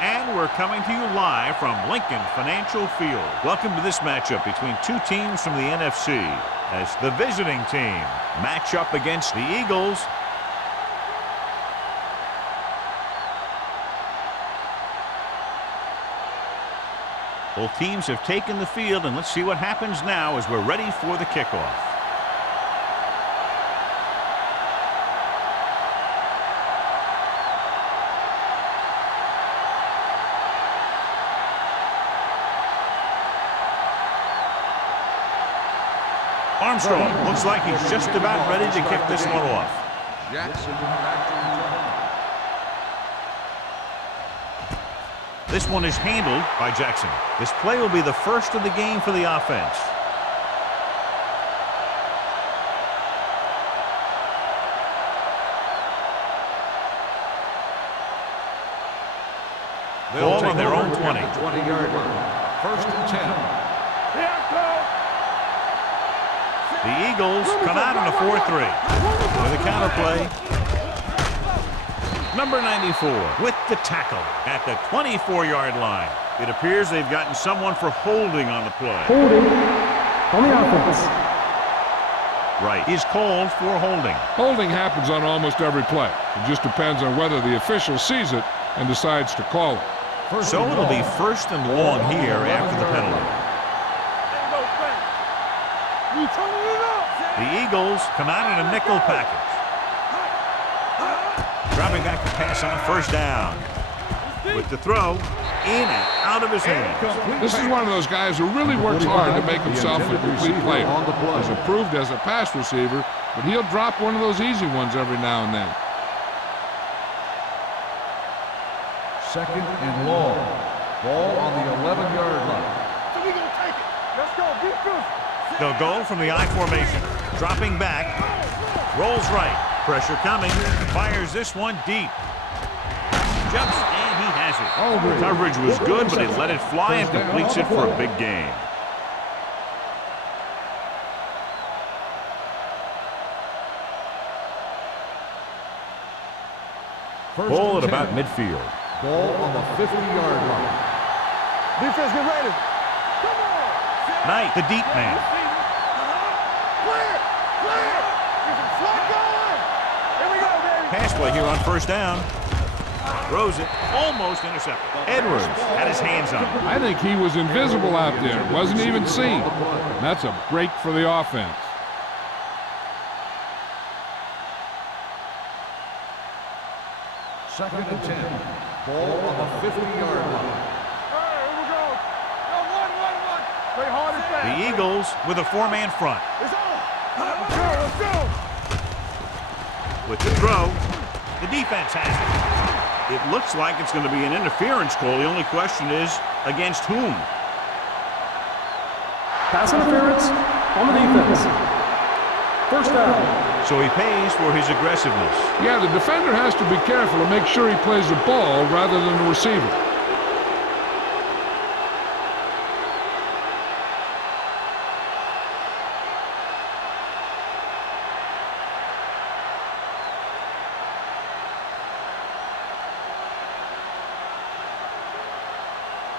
And we're coming to you live from Lincoln Financial Field. Welcome to this matchup between two teams from the NFC as the visiting team match up against the Eagles. Both teams have taken the field, and let's see what happens now as we're ready for the kickoff. Armstrong looks like he's just about ready to kick this one off. Jackson. This one is handled by Jackson. This play will be the first of the game for the offense. Ball on their own 20. 20-yard line. First and 10. The Eagles come out on a 4-3 with a counter play. Number 94 with the tackle at the 24-yard line. It appears they've gotten someone for holding on the play. Holding on the offense. Right, he's called for holding. Holding happens on almost every play. It just depends on whether the official sees it and decides to call it. So it'll be first and long here after the penalty. The Eagles come out in a nickel package. Dropping back to pass on first down. With the throw, in and out of his hands. This is one of those guys who really works hard to make himself a complete player. He's improved as a pass receiver, but he'll drop one of those easy ones every now and then. Second and long. Ball on the 11-yard line. So we gonna take it. Let's go. Defense. They'll go from the I formation. Dropping back. Rolls right. Pressure coming. Fires this one deep. Jumps, and he has it. Coverage was good, but he let it fly and completes it for a big gain. Ball at about midfield. Ball on the 50-yard line. Defense, get ready. Come on. Knight, the deep man. Clear. Clear. Get some slot going. Here we go, baby. Pass play here on first down. Throws it, almost intercepted. Edwards had his hands on it. I think he was invisible out there. Wasn't even seen. That's a break for the offense. Second and 10. Ball on the 50-yard line. All right, here we go. Go, one. Play hard and fast. The Eagles with a four-man front. It's on. Let's go. With the throw, the defense has it. It looks like it's going to be an interference call. The only question is, against whom? Pass interference on the defense. First down. So he pays for his aggressiveness. Yeah, the defender has to be careful to make sure he plays the ball rather than the receiver.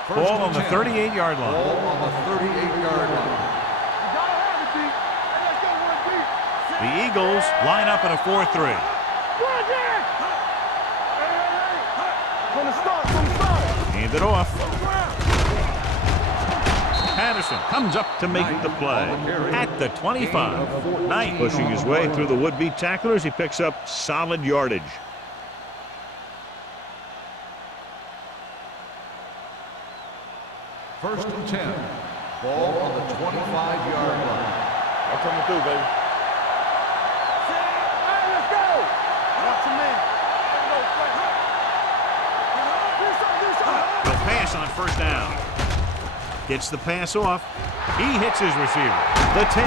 Ball on the 38-yard line. Ball on the 38-yard line. You gotta have it, D. Hey, let's go, one deep. The Eagles line up in a 4-3. Run, Jack. Hey. From the start. Hand it off. Patterson comes up to make the play at the 25. Knight pushing his way through the would-be tacklers. He picks up solid yardage. First and 10. Ball on the 25-yard line. I'm coming through, baby. Hey, let's go. Watch your man. They'll pass on first down. Gets the pass off. He hits his receiver. The 10.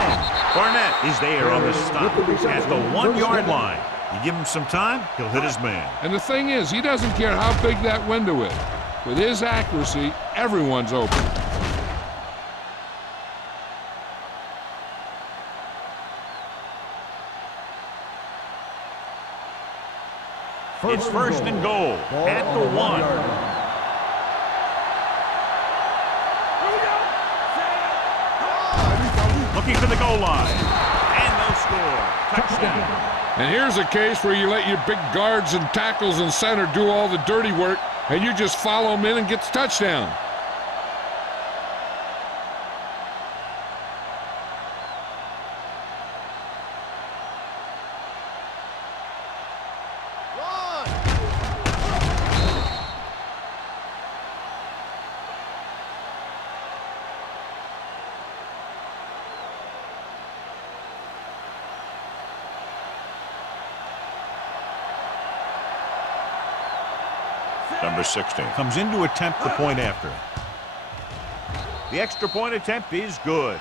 Barnett is there on the stop at the 1-yard line. You give him some time, he'll hit his man. And the thing is, he doesn't care how big that window is. With his accuracy, everyone's open. It's first and goal at the 1. looking for the goal line. And they'll score. Touchdown. And here's a case where you let your big guards and tackles and center do all the dirty work, and you just follow them in and get the touchdown. Number 16 comes in to attempt the point after. The extra point attempt is good.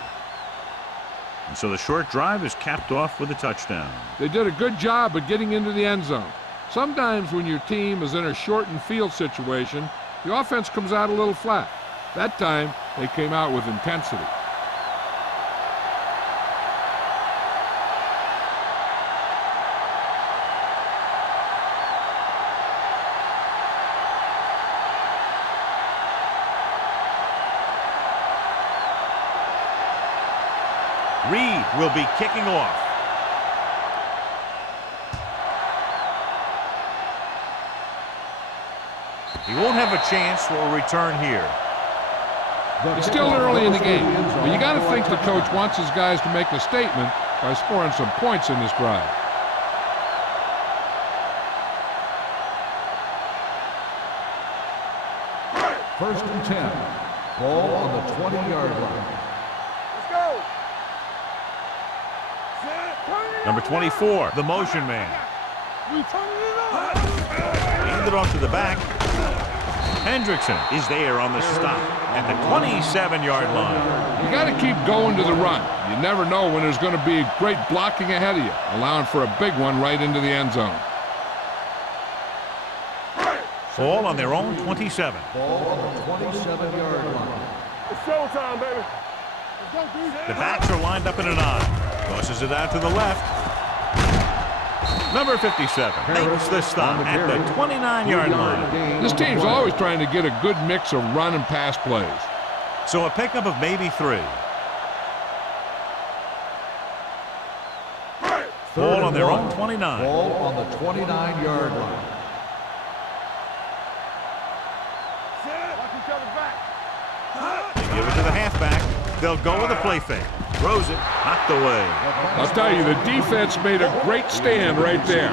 And so the short drive is capped off with a touchdown. They did a good job of getting into the end zone. Sometimes when your team is in a shortened field situation, the offense comes out a little flat. That time, they came out with intensity. Reed will be kicking off. He won't have a chance for a return here. It's still early in the game, but you got to think the coach wants his guys to make a statement by scoring some points in this drive. First and 10. Ball on the 20-yard line. Number 24, the motion man. Handed off to the back. Hendrickson is there on the stop at the 27-yard line. You got to keep going to the run. You never know when there's going to be great blocking ahead of you, allowing for a big one right into the end zone. Ball on their own 27. Ball on the 27-yard line. It's showtime, baby. The backs are lined up in an I. Tosses it out to the left. Number 57 makes the stop at the 29-yard line. This team's always trying to get a good mix of run and pass plays. So a pickup of maybe 3. Ball on their own 29. Ball on the 29-yard line. They give it to the halfback. They'll go with a play fake. Throws it, knocked away. I'll tell you, the defense made a great stand right there.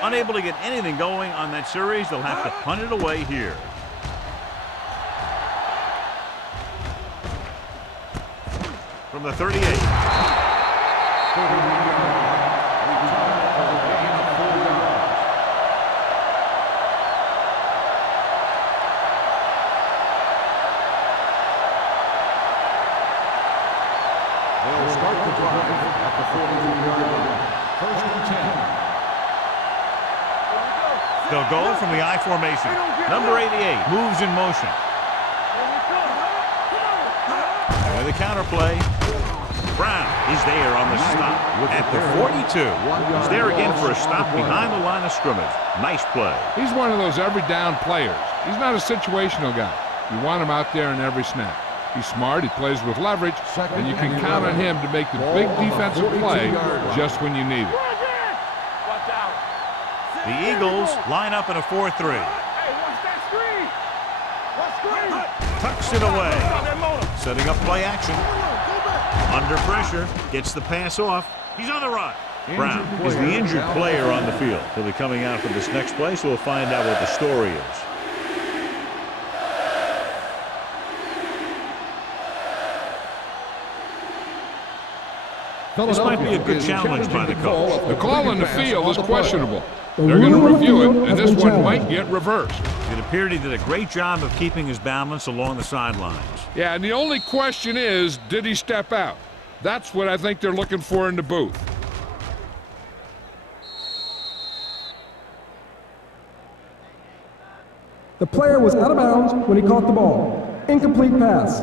Unable to get anything going on that series, they'll have to punt it away here. From the 38. They'll start the drive at the 43-yard line. First and 10. They'll go from the I formation. Number 88 moves in motion. And the counter play. Brown is there on the stop at the 42. He's there again for a stop behind the line of scrimmage. Nice play. He's one of those every down players. He's not a situational guy. You want him out there in every snap. He's smart, he plays with leverage, and you can count on him to make the big defensive play just when you need it. The Eagles line up in a 4-3. Tucks it away. Setting up play action. Under pressure, gets the pass off. He's on the run. Brown is the injured player on the field. He'll be coming out for this next play, so we'll find out what the story is. This might be a good challenge by the coach. The call on the field is questionable. They're going to review it, and this one might get reversed. It appeared he did a great job of keeping his balance along the sidelines. Yeah, and the only question is, did he step out? That's what I think they're looking for in the booth. The player was out of bounds when he caught the ball. Incomplete pass.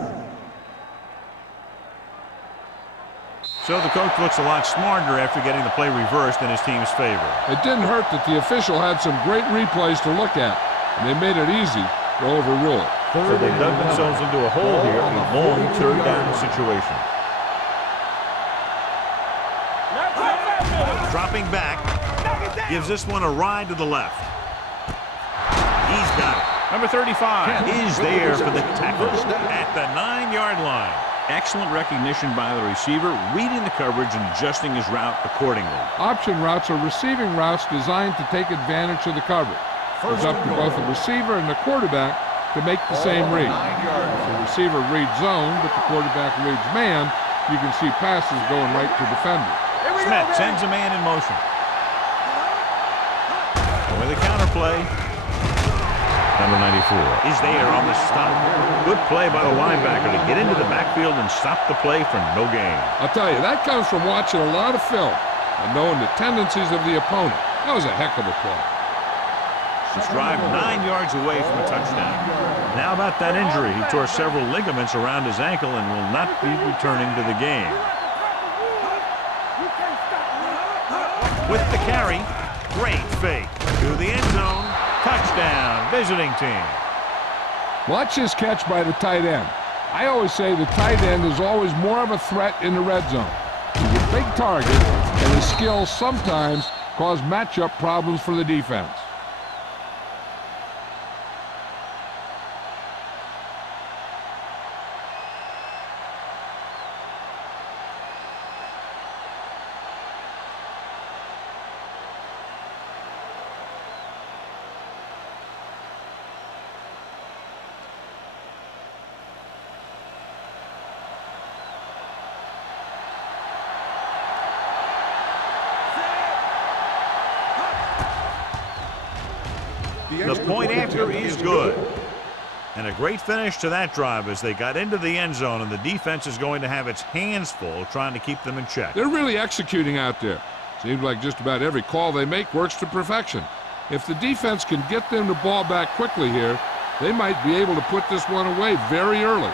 So the coach looks a lot smarter after getting the play reversed in his team's favor. It didn't hurt that the official had some great replays to look at, and they made it easy to overrule it. So they dug themselves into a hole here, a long third down situation. Dropping back, gives this one a ride to the left. He's got it. Number 35 is there for the tackle at the 9-yard line. Excellent recognition by the receiver, reading the coverage and adjusting his route accordingly. Option routes are receiving routes designed to take advantage of the coverage. It's up to both the receiver and the quarterback to make the same read. If the receiver reads zone, but the quarterback reads man, you can see passes going right to defenders. Smith sends a man in motion. With a counterplay. Number 94 is there on the stop. Good play by the linebacker to get into the backfield and stop the play for no gain. I'll tell you, that comes from watching a lot of film and knowing the tendencies of the opponent. That was a heck of a play. This drive 9 yards away from a touchdown. Now about that injury. He tore several ligaments around his ankle and will not be returning to the game. With the carry, great fake to the end zone. Touchdown, visiting team. Watch this catch by the tight end. I always say the tight end is always more of a threat in the red zone. He's a big target, and his skills sometimes cause matchup problems for the defense. The point after is good. And a great finish to that drive as they got into the end zone, and the defense is going to have its hands full trying to keep them in check. They're really executing out there. Seems like just about every call they make works to perfection. If the defense can get them the ball back quickly here, they might be able to put this one away very early.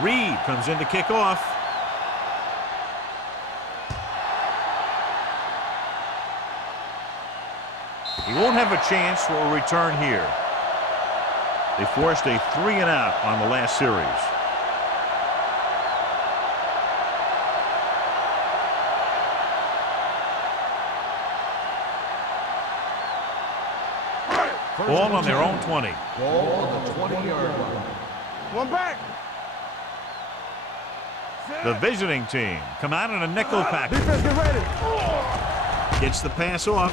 Reed comes in to kick off. He won't have a chance for a return here. They forced a 3-and-out on the last series. Ball on their own 20. Ball on the 20-yard line. One back. The visiting team come out in a nickel package. Defense, get ready. Gets the pass off.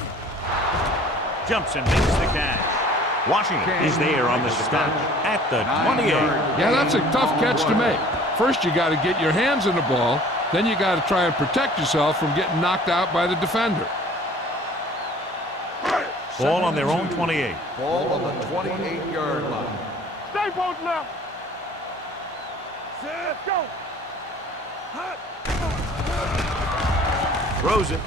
Jumps and makes the catch. Washington is there on the stop at the 28. Yeah, that's a tough catch to make. First, you got to get your hands on the ball. Then you got to try and protect yourself from getting knocked out by the defender. Ball on their own 28. Ball on the 28-yard line. Stay post left. Let's go. Throws it.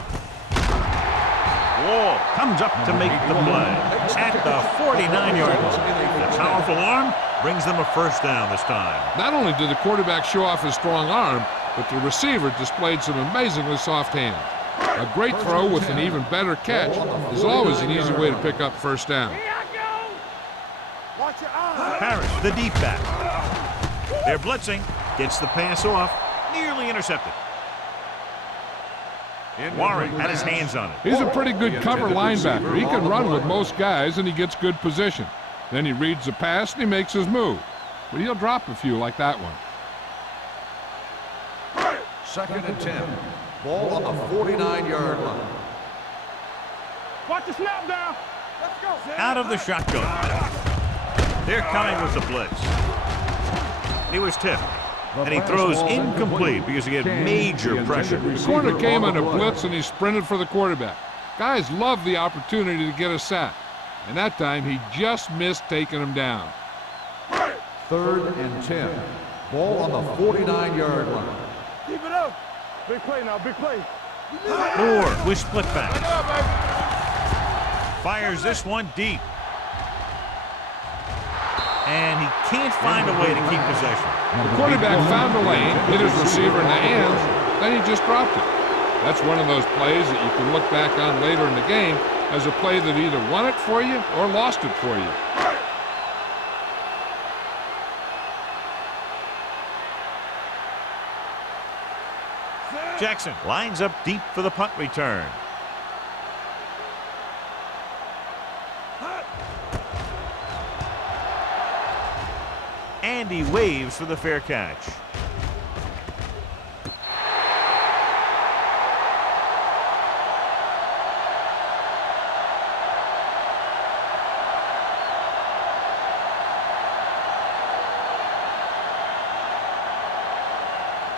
Wall comes up to make the play at the 49-yard line. The powerful arm brings them a first down this time. Not only did the quarterback show off his strong arm, but the receiver displayed some amazingly soft hands. A great throw with an even better catch is always an easy way to pick up first down. Here I go. Watch your eyes. Parrish, the deep back. They're blitzing. Gets the pass off. Nearly intercepted. Warren had his hands on it. He's a pretty good cover linebacker. He can run with most guys, and he gets good position. Then he reads the pass, and he makes his move. But he'll drop a few like that one. 2nd and 10. Ball on the 49-yard line. Watch the snap down. Let's go. Out of the shotgun. They're coming with the blitz. He was tipped. And he throws incomplete because he had major pressure. The corner came on a blitz, and he sprinted for the quarterback. Guys love the opportunity to get a sack. And that time, he just missed taking him down. 3rd and 10. Ball on the 49-yard line. Keep it up. Big play now, big play. Moore with split back. Fires this one deep. And he can't find a way to keep possession. The quarterback found the lane, hit his receiver in the hands, then he just dropped it. That's one of those plays that you can look back on later in the game as a play that either won it for you or lost it for you. Jackson lines up deep for the punt return. And he waves for the fair catch.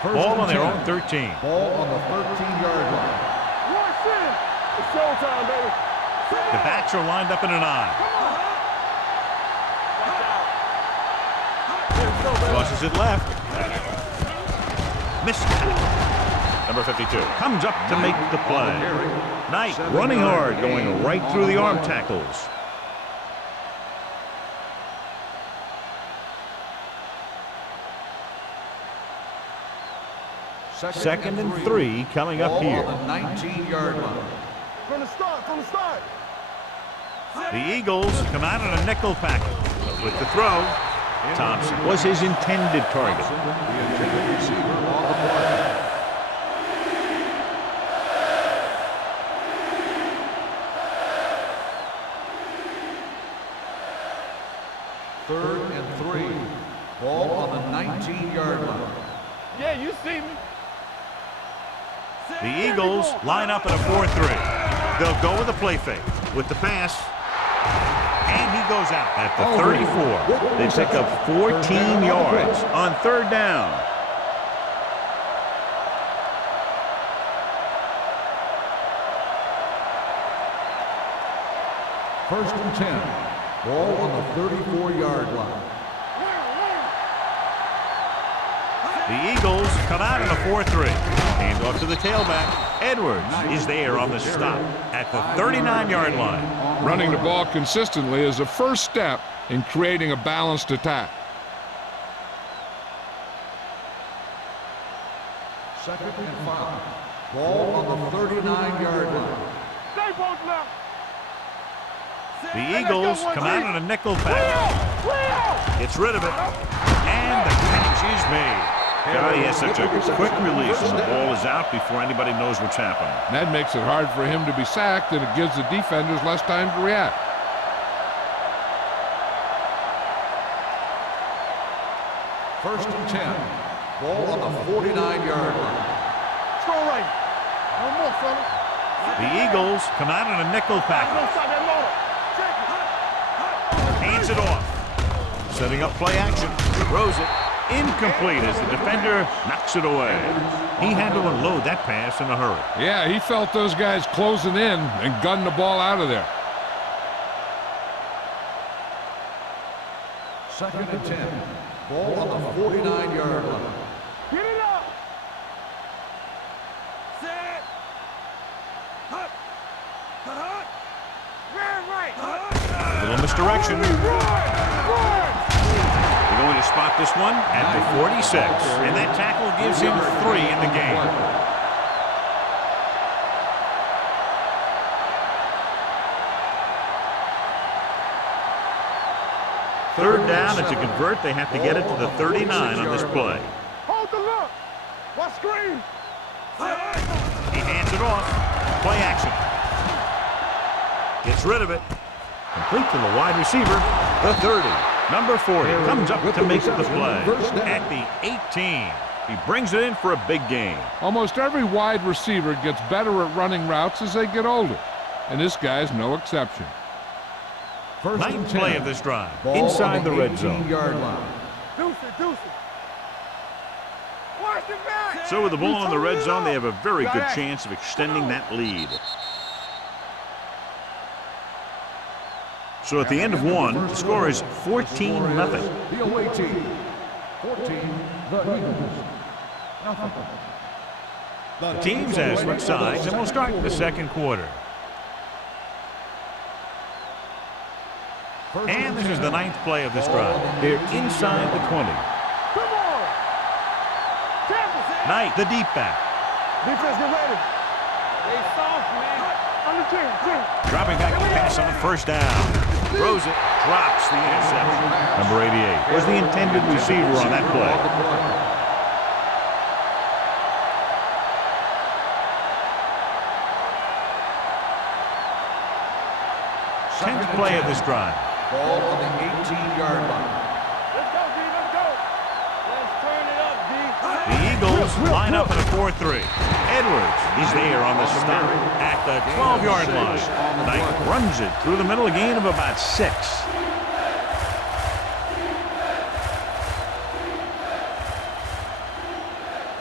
Ball on their own 13. Ball on the 13-yard line. Rush in. It's showtime, baby. The backs are lined up in an eye. Crosses it left. Missed tackle. Number 52 comes up to make the play. Knight running hard, going right through the arm tackles. Second and 3 coming up here. Ball on the 19-yard line. From the start, from the start. The Eagles come out in a nickel package. But with the throw, Thompson was his intended target. The intended receiver on the play. Third and 3. Ball on the 19-yard line. Yeah, you see me. The Eagles line up in a 4-3. They'll go with a play fake. With the pass, and he goes out at the 34. They pick up 14 yards on third down. First and 10. Ball on the 34-yard line. The Eagles come out in a 4-3. Hand off to the tailback. Edwards is there on the stop at the 39-yard line. Running the ball consistently is a first step in creating a balanced attack. Second and 5. Ball on the 39-yard line. Stay both left. The Eagles come out in a nickel package. Gets rid of it. And the catch is made. He has such a quick release, and the ball is out before anybody knows what's happening. And that makes it hard for him to be sacked, and it gives the defenders less time to react. First and 10. Ball on the 49-yard line. Go right. No more, fellas. The Eagles come out in a nickel Don't package. stop that motor. Check it. Hands it off. Setting up play action. Throws it. Incomplete as the defender knocks it away. He had to unload that pass in a hurry. Yeah, he felt those guys closing in and gunned the ball out of there. Second and 10. Ball on the 49-yard line. Get it up. Set. Hut. Hut. Right. A little misdirection. Run. They're going to spot this one at the 46. And that tackle gives him 3 in the game. Third down, and to convert, they have to get it to the 39 on this play. Hold the look. Watch screen. He hands it off. Play action. Gets rid of it. Complete to the wide receiver, the 30. Number 40 comes up to make the play at the 18. He brings it in for a big gain. Almost every wide receiver gets better at running routes as they get older, and this guy's no exception. Ninth play of this drive, inside the red zone. Deuce it. Watch the back. So with the ball in the red zone, they have a very good chance of extending that lead. So at the end of one, the score is 14-0. The away team, 14, the Eagles, 0. The teams have switched sides, and we'll start the second quarter. And this is the 9th play of this drive. They're inside the 20. Come on! Knight, the deep back. Defense, get ready. They soft, man. Under 10. Dropping back to pass on first down. Throws it, drops the interception. Number 88 was the intended receiver on that play. 10th play of this drive. Ball on the 18-yard line. Let's go, D. Let's go. Let's turn it up, D. The Eagles line up in a 4-3. Edwards is there on the stop at the 12-yard line. Knight runs it through the middle, a gain of about 6.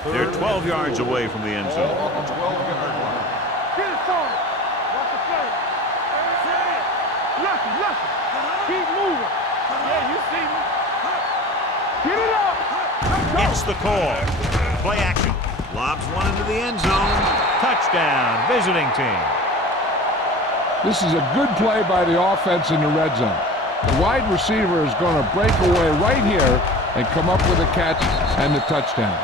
They're 12 yards away from the end zone. Ball on the 12-yard line. Get it started. Watch the play. Lucky. Keep moving. Yeah, you see me. Get it up. Let's go. Gets the call. Play action. Lobs one into the end zone. Touchdown, visiting team. This is a good play by the offense in the red zone. The wide receiver is going to break away right here and come up with a catch and the touchdown.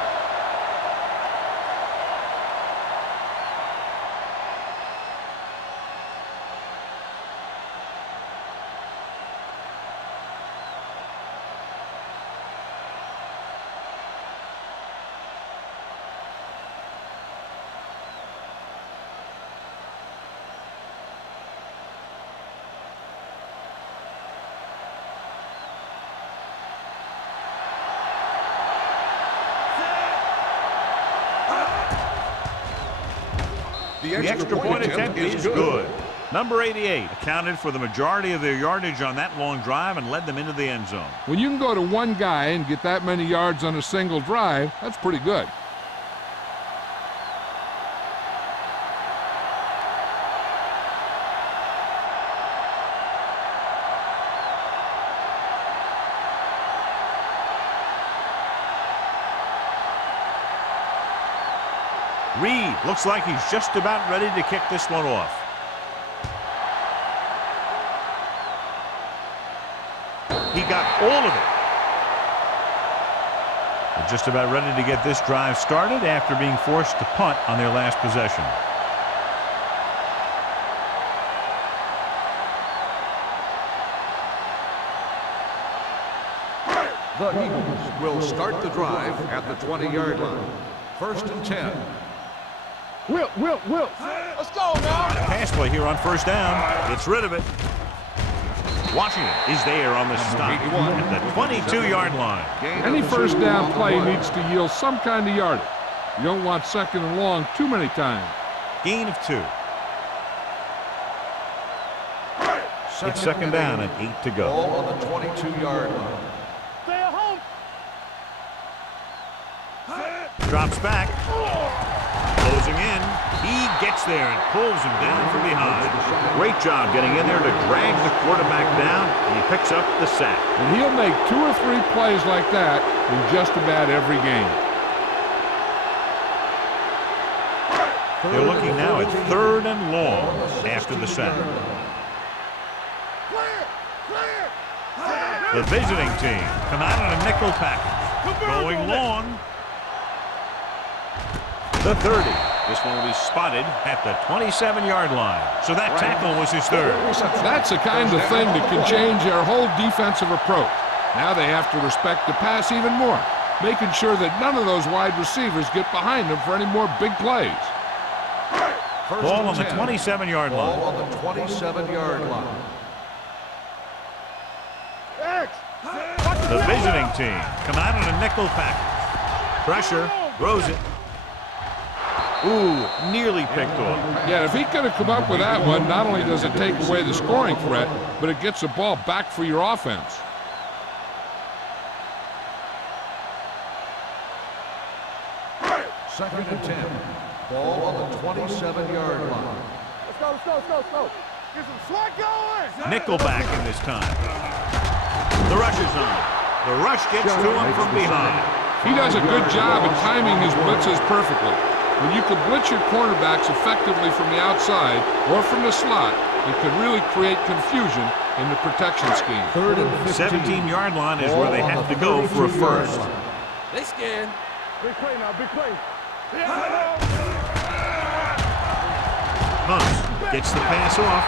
The extra point attempt is good. Number 88 accounted for the majority of their yardage on that long drive and led them into the end zone. When you can go to one guy and get that many yards on a single drive, that's pretty good. Reed looks like he's just about ready to kick this one off. He got all of it. They're just about ready to get this drive started after being forced to punt on their last possession. The Eagles will start the drive at the 20-yard line. 1st and 10. Whip. Let's go, now. Pass play here on first down. Gets rid of it. Washington is there on the stop at the 22-yard line. Any first down play needs to yield some kind of yardage. You don't want second and long too many times. Gain of 2. It's second down and 8 to go. Ball on the 22-yard line. Stay at home. Drops back. Closing in. He gets there and pulls him down from behind. Great job getting in there to drag the quarterback down, and he picks up the sack. And he'll make 2 or 3 plays like that in just about every game. They're looking now at 3rd and long after the sack. The visiting team come out in a nickel package. Going long. The 30. This one will be spotted at the 27-yard line. So that tackle was his 3rd. That's the kind of thing that can change their whole defensive approach. Now they have to respect the pass even more, making sure that none of those wide receivers get behind them for any more big plays. Ball on the 27-yard line. Ball on the 27-yard line. The visiting team come out in a nickel package. Pressure, throws it. Ooh, nearly picked off. Yeah, if he could have come up with that one, not only does it take away the scoring threat, but it gets the ball back for your offense. Second and 10. Ball on the 27-yard line. Let's go. Get some sweat going. Nickelback in this time. The rush is on. The rush gets to him from behind. He does a good job of timing his blitzes perfectly. When you can blitz your cornerbacks effectively from the outside or from the slot, it can really create confusion in the protection scheme. 3rd and 15. 17-yard line is where they have to go for a first. They scared. Big play now, big play. Hunt gets the pass off.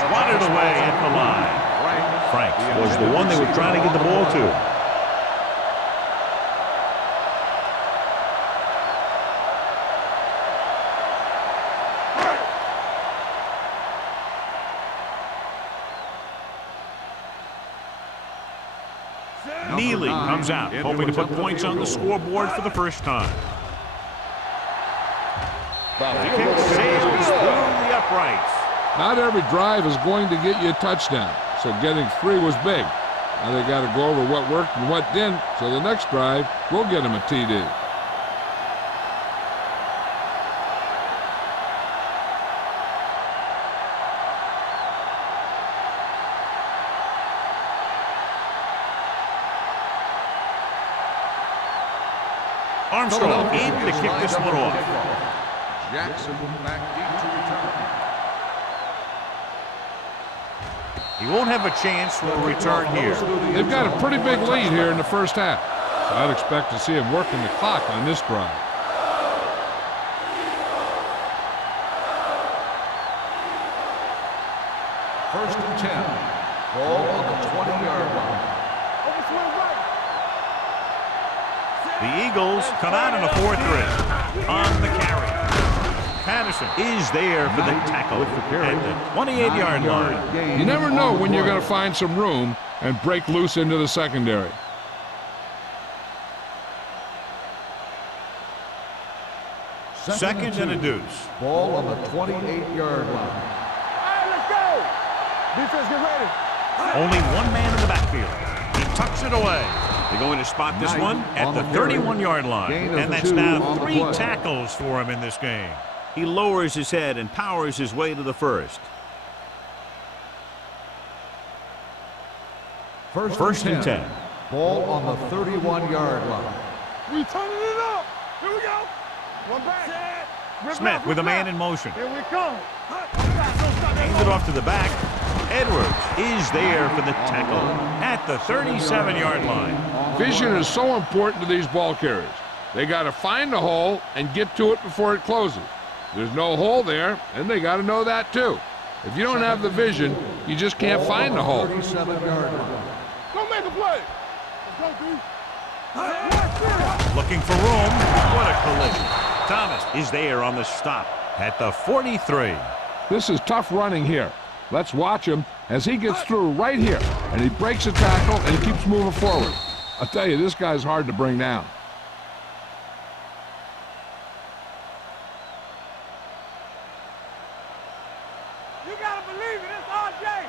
Swatted away at the line. Frank was the one they were trying to get the ball to. Neely comes out, hoping to put points on the scoreboard for the first time. The kick sails through the uprights. Not every drive is going to get you a touchdown, so getting 3 was big. Now they got to go over what worked and what didn't, so the next drive will get them a TD. Armstrong in to kick this one off. Jackson back deep to return. He won't have a chance for a return here. They've got a pretty big lead here in the first half, so I'd expect to see him working the clock on this drive. First and 10. Ball on the 20-yard line. The Eagles come out in a 4-3 on the carry. Patterson is there for the tackle at the 28-yard line. You never know when you're going to find some room and break loose into the secondary. Second and a deuce. Ball on the 28-yard line. Hey, let's go. Defense, get ready. Only one man in the backfield. He tucks it away. They're going to spot this one at the 31-yard line. And that's now 3 tackles for him in this game. He lowers his head and powers his way to the first. First and 10. Ball on the 31-yard line. We turning it up. Here we go. One back. Smith with a man in motion. Here we come. Hands it off to the back. Edwards is there for the tackle at the 37-yard line. Vision is so important to these ball carriers. They got to find the hole and get to it before it closes. There's no hole there, and they got to know that too. If you don't have the vision, you just can't find the hole. 37-yard line. Don't make a play. Let's go, D. Looking for room. What a collision. Thomas is there on the stop at the 43. This is tough running here. Let's watch him as he gets through right here, and he breaks a tackle and he keeps moving forward. I'll tell you, this guy's hard to bring down. You gotta believe it. It's RJ.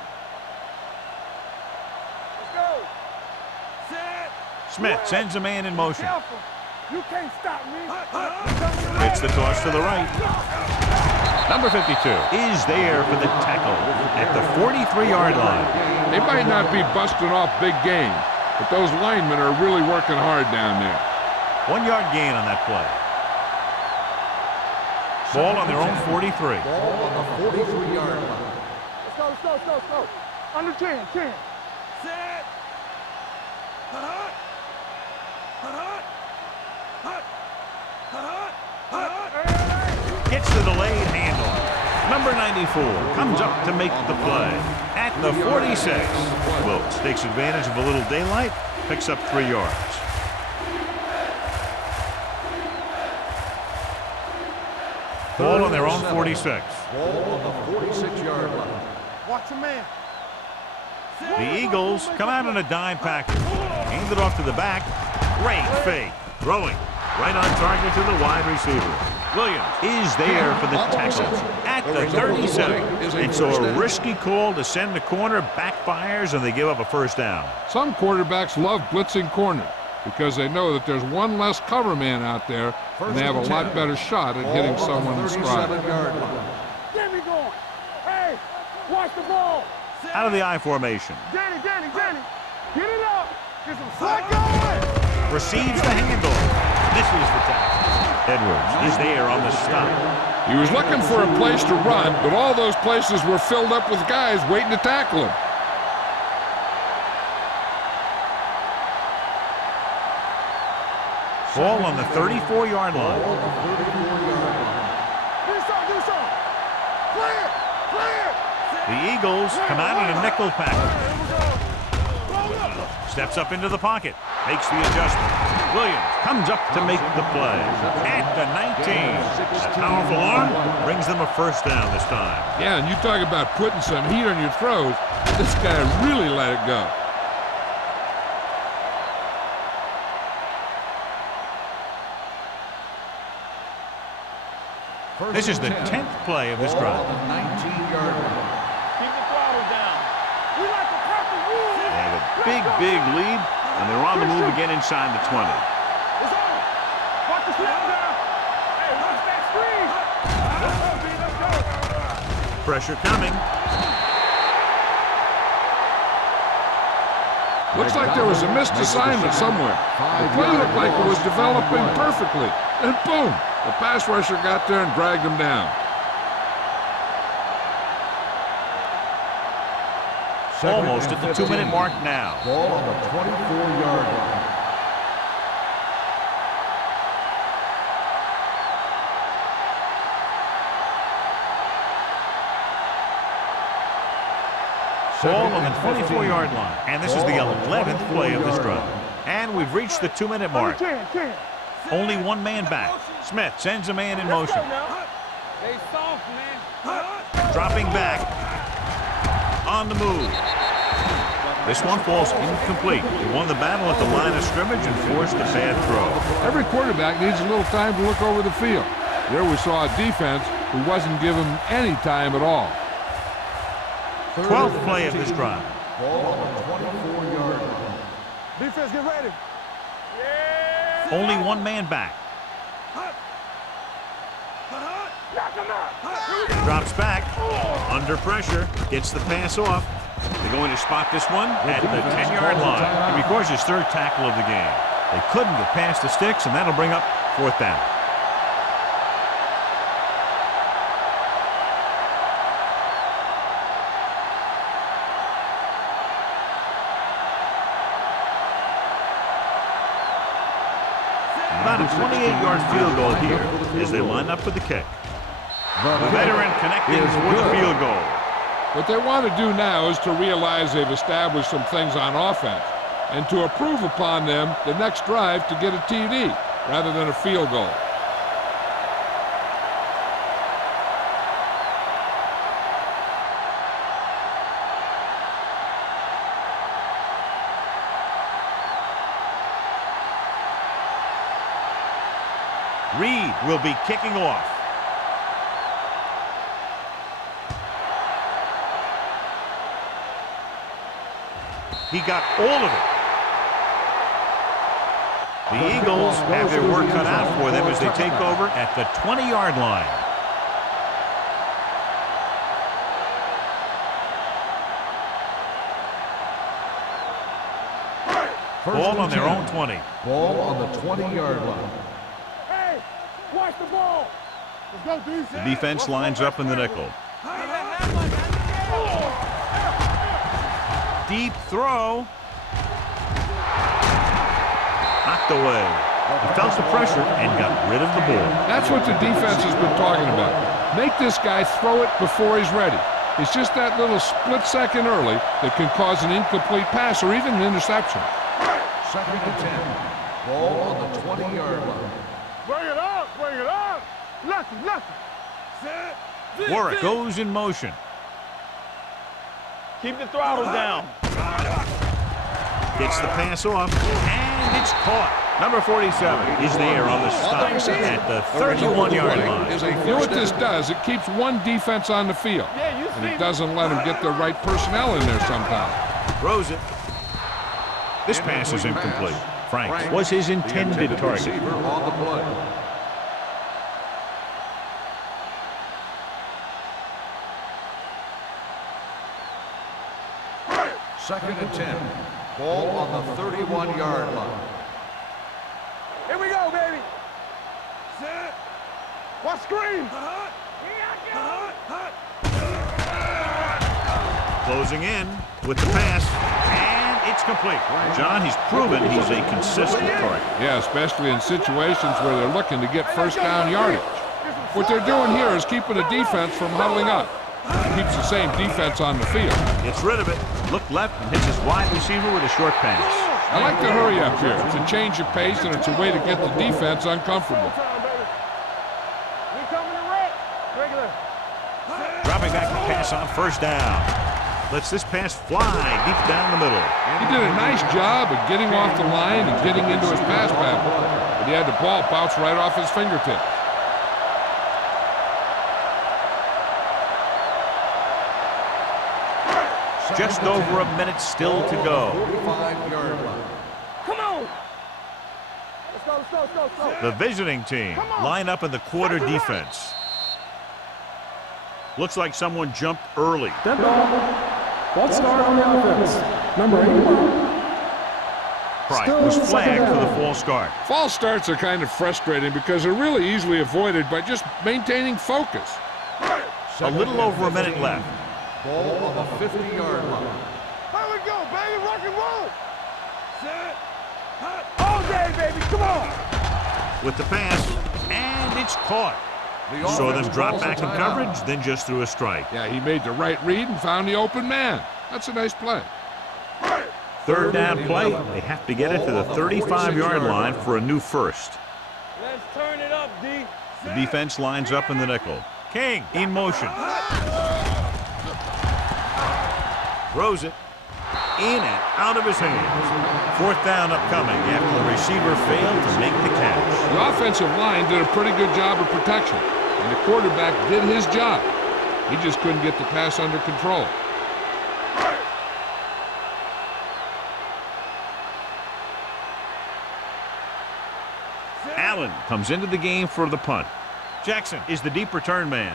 Let's go. Set. Smith sends a man in motion. Careful. You can't stop me. It's the toss to the right. Number 52 is there for the tackle at the 43-yard line. They might not be busting off big game, but those linemen are really working hard down there. 1-yard gain on that play. Ball on their own 43. Ball on the 43-yard line. Let's go, let's go, let's go, let's go. Under 10, 10. Set. Hut. Hut. Hut. Hut. Hut. Gets the delayed handoff. Number 94 comes up to make the play at the 46. Wilkes takes advantage of a little daylight, picks up 3 yards. Ball on their own 46. Ball on the 46-yard line. Watch a man. The Eagles come out on a dime package. Hands it off to the back. Great fake. Throwing right on target to the wide receiver. Williams is there for the tackle at the 37. And so a risky call to send the corner backfires, and they give up a first down. Some quarterbacks love blitzing corner because they know that there's one less cover man out there, and they have a lot better shot at hitting someone in stride. Get me going. Hey, watch the ball. Out of the I formation. Danny, get it up. Get some slack going. Receives the handoff. Misses the tackle. Edwards is there on the stop. He was looking for a place to run, but all those places were filled up with guys waiting to tackle him. Ball on the 34-yard line. Do some. Clear. The Eagles come out in a nickel package. Steps up into the pocket. Makes the adjustment. Williams comes up to make the play. At the 19. A powerful arm brings them a first down this time. Yeah, and you talk about putting some heat on your throws. This guy really let it go. This is the 10th play of this drive. 19-yard line. Keep the throttle down. We like to cut the rules. They have a big lead, and they're on the move again inside the 20. It's on. Watch the slip down. Hey, watch that screen. Let's go. Pressure coming. Looks like there was a missed assignment somewhere. The play looked like it was developing perfectly. And boom, the pass rusher got there and dragged him down. Almost at the 2-minute mark now. Ball on the 24-yard line. Ball on the 24-yard line. And this is the 11th play of this drive. And we've reached the 2-minute mark. 10. Only one man back. Smith sends a man in motion. Stay soft, man. Dropping back. On the move. This one falls incomplete. He won the battle at the line of scrimmage and forced a bad throw. Every quarterback needs a little time to look over the field. There we saw a defense who wasn't given any time at all. 12th play of this drive. Ball on the 24-yard line. Defense, get ready. Only one man back. Knock him out. Drops back. Under pressure. Gets the pass off. They're going to spot this one at the 10-yard line. It records his third tackle of the game. They couldn't get past the sticks, and that'll bring up 4th down. About a 28-yard field goal here as they line up for the kick. The veteran connecting for the field goal. What they want to do now is to realize they've established some things on offense and to improve upon them the next drive to get a TD rather than a field goal. Reed will be kicking off. He got all of it. The Eagles have their work cut out for them as they take over at the 20-yard line. Ball on their own 20. Ball on the 20-yard line. Hey, watch the ball. Let's go, The defense lines up in the nickel. Deep throw. Knocked away. He felt the pressure and got rid of the ball. That's what the defense has been talking about. Make this guy throw it before he's ready. It's just that little split second early that can cause an incomplete pass or even an interception. 2nd and 10. Ball on the 20-yard line. Bring it up. Nothing. Warwick goes in motion. Keep the throttle down. Gets the pass off, and it's caught. Number 47 is there on the stop at the 31-yard line. You know what this does? It keeps one defense on the field, and it doesn't let them get the right personnel in there sometimes. Throws it. This pass is incomplete. Franks was his intended target. Receiver on the play. Second and 10. Ball on the 31-yard line. Here we go, baby. Watch screen. Closing in with the pass, and it's complete. John, he's proven he's a consistent target. Yeah, especially in situations where they're looking to get first down yardage. What they're doing here is keeping the defense from huddling up. It keeps the same defense on the field. Gets rid of it. Look left and hits his wide receiver with a short pass. I like the hurry up here. It's a change of pace, and it's a way to get the defense uncomfortable. Dropping back to pass on first down. Lets this pass fly deep down the middle. He did a nice job of getting off the line and getting into his pass pattern, but he had the ball bounce right off his fingertips. Just over a minute still to go. 45-yard line. Come on. Let's go. The visiting team line up in the quarter defense. Looks like someone jumped early. Dead ball. False start on the offense. Number 81. Price was flagged for the false start. False starts are kind of frustrating because they're really easily avoided by just maintaining focus. A little over a minute left. Ball on the 50-yard line. Here we go, baby. Rock and roll. All day, baby. Come on. With the pass, and it's caught. Saw them drop back in coverage, then just threw a strike. Yeah, he made the right read and found the open man. That's a nice play. Third down play. They have to get it to the 35-yard line for a new first. Let's turn it up, D. The defense lines up in the nickel. King in motion. Throws it in and out of his hands. Fourth down upcoming after the receiver failed to make the catch. The offensive line did a pretty good job of protection, and the quarterback did his job. He just couldn't get the pass under control. Allen comes into the game for the punt. Jackson is the deep return man.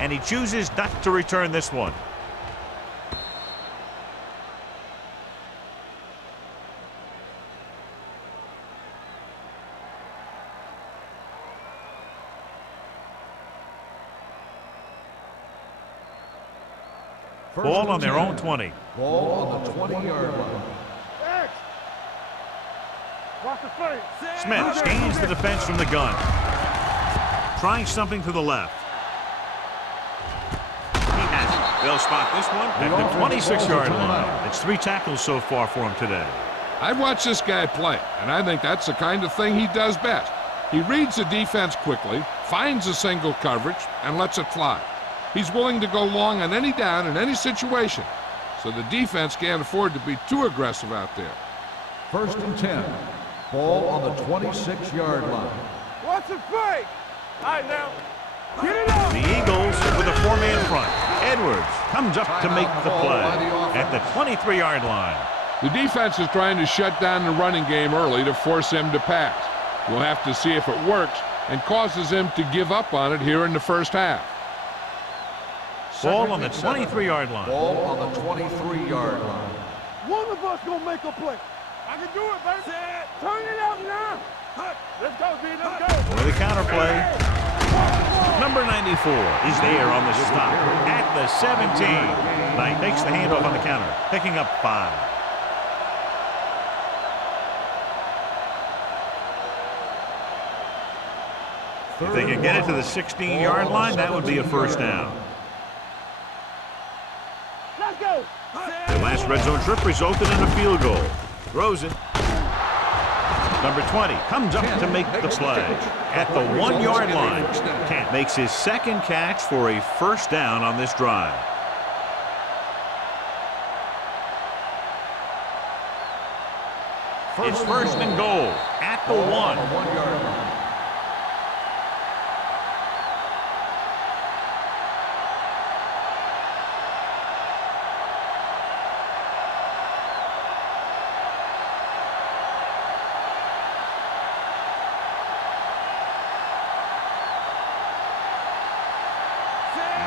And he chooses not to return this one. Ball on their own 20. Ball on the 20-yard line. X. Watch the play. Smith scans the defense from the gun. Trying something to the left. He has it. They'll spot this one at the 26-yard line. It's 3 tackles so far for him today. I've watched this guy play, and I think that's the kind of thing he does best. He reads the defense quickly, finds a single coverage, and lets it fly. He's willing to go long on any down in any situation, so the defense can't afford to be too aggressive out there. 1st and 10. Ball on the 26-yard line. Watch the play. All right, now. Get it up. The Eagles with a 4-man front. Edwards comes up to make the play at the 23-yard line. The defense is trying to shut down the running game early to force him to pass. We'll have to see if it works and causes him to give up on it here in the first half. Ball on the 23-yard line. Ball on the 23-yard line. One of us gonna make a play. I can do it, baby. Turn it up now. Let's go, B. Let's go. For the counter play. Number 94 is there on the stop at the 17. Knight takes the handoff on the counter, picking up 5. If they can get it to the 16-yard line, that would be a first down. Let's go. Their last red zone trip resulted in a field goal. Throws it. Number 20 comes up to make the play at the 1-yard line. Kent makes his second catch for a first down on this drive. It's 1st and goal at the 1. 1-yard line.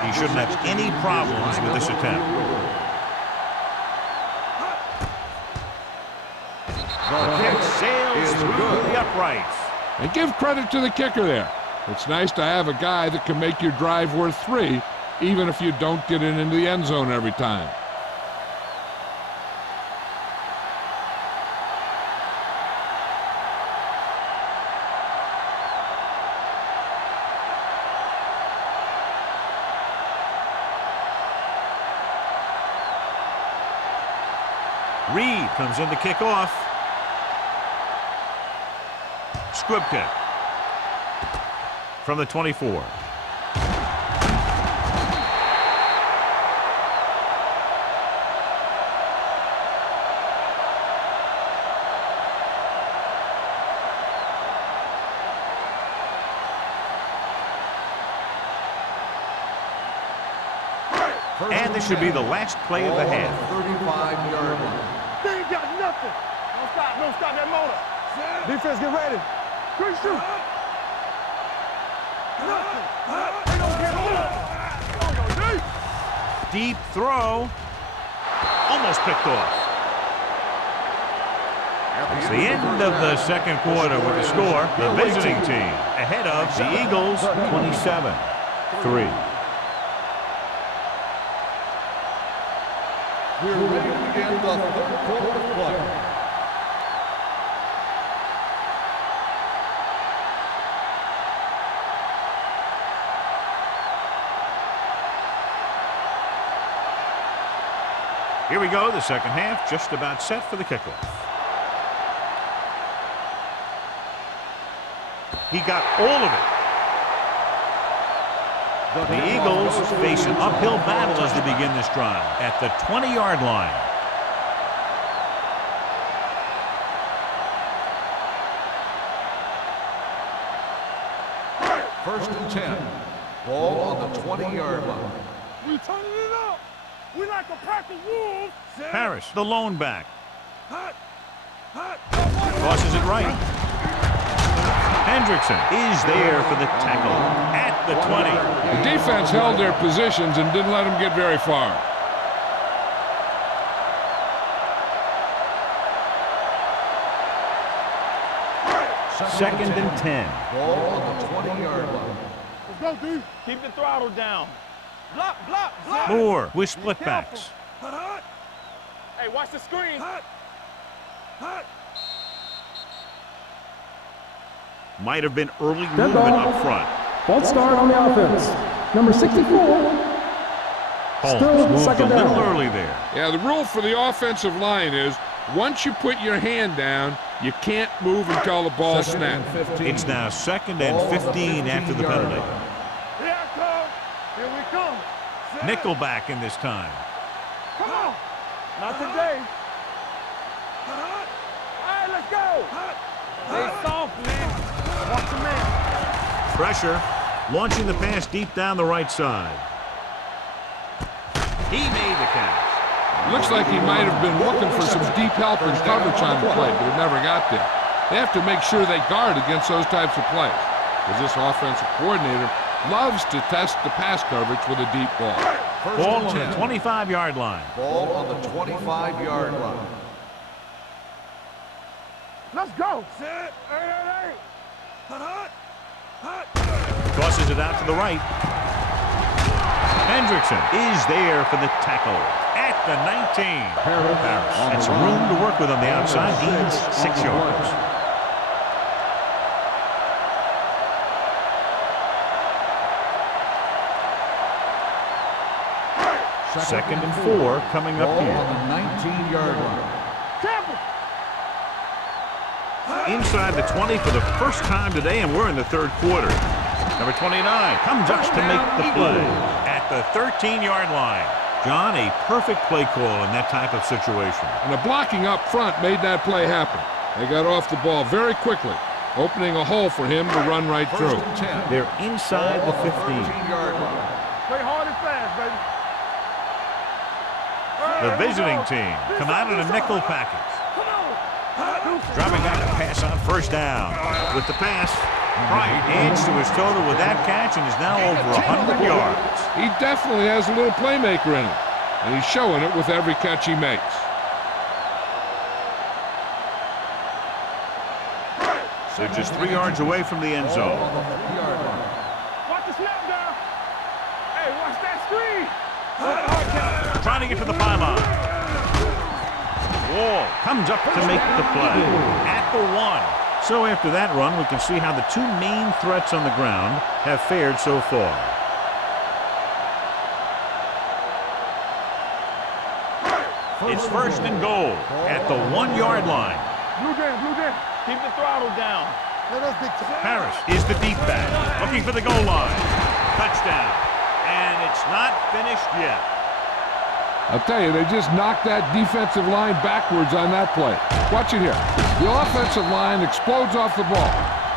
He shouldn't have any problems with this attempt. The kick saved good. The uprights. And give credit to the kicker there. It's nice to have a guy that can make your drive worth 3, even if you don't get it into the end zone every time. Reed comes in to kick off. Squib kick from the 24. And this should be the last play of the half. 35-yard line. They ain't got nothing. Don't stop that motor. Defense, get ready. Quick shoot. Nothing. They don't get on. Deep throw. Almost picked off. It's the end of the second quarter with the score. The visiting team ahead of the Eagles 27-3. We're ready to begin the third quarter of play. Here we go, the second half just about set for the kickoff. He got all of it. The Eagles face an uphill battle as they begin this drive at the 20-yard line. First and 10. Ball on the 20-yard line. We turning it up. We like a pack of wolves. Harris, the lone back. Hot. Tosses it right. Hendrickson is there for the tackle at the 20. The defense held their positions and didn't let them get very far. Second and 10. Ball on the 20-yard line. Let's go, D. Keep the throttle down. Block. Moore with split backs. Hey, watch the screen. Might have been early Dead movement ball. up front. False start on the offense. Number 64. Holmes Still moved a second little down. early there. Yeah, the rule for the offensive line is once you put your hand down, you can't move until the ball Second and snaps. 15. It's now second and Ball on the 15 after the 15-yard penalty. line. Here I come. Here we come. Nickelback in this time. Come on. Not today. All right, let's go. Stay soft, man. Watch the man. Pressure. Launching the pass deep down the right side. He made the catch. Looks like he might have been looking for some deep help and coverage on the play, but it never got there. They have to make sure they guard against those types of plays, because this offensive coordinator loves to test the pass coverage with a deep ball. First Ball and on the 10. 25-yard line. Ball on the 25-yard line. Let's go. Sit. Hey. Hot. Tosses it out to the right. Hendrickson is there for the tackle at the 19. Harris had some room to work with on the outside. Needs 6 yards. Second and 4 coming up Ball here. on the 19-yard line. Campbell. Inside the 20 for the first time today, and we're in the third quarter. Number 29 comes up to make the play at the 13-yard line. John, a perfect play call in that type of situation. And the blocking up front made that play happen. They got off the ball very quickly, opening a hole for him to run right through. First and 10. They're inside the 15. 13-yard line. Play hard and fast, baby. The visiting team come out in a nickel package. Come on. Dropping back to pass on first down. With the pass, Bryant adds to his total with that catch and is now over 100 yards. He definitely has a little playmaker in him, and he's showing it with every catch he makes. They're just 3 yards away from the end zone. Watch the snap down. Hey, watch that screen. Trying to get to the pylon. Wall comes up to make the play at the 1. So after that run, we can see how the 2 main threats on the ground have fared so far. It's first and goal at the 1-yard line. Blue jam. Keep the throttle down. Harris is the deep back, looking for the goal line. Touchdown. And it's not finished yet. I'll tell you, they just knocked that defensive line backwards on that play. Watch it here. The offensive line explodes off the ball.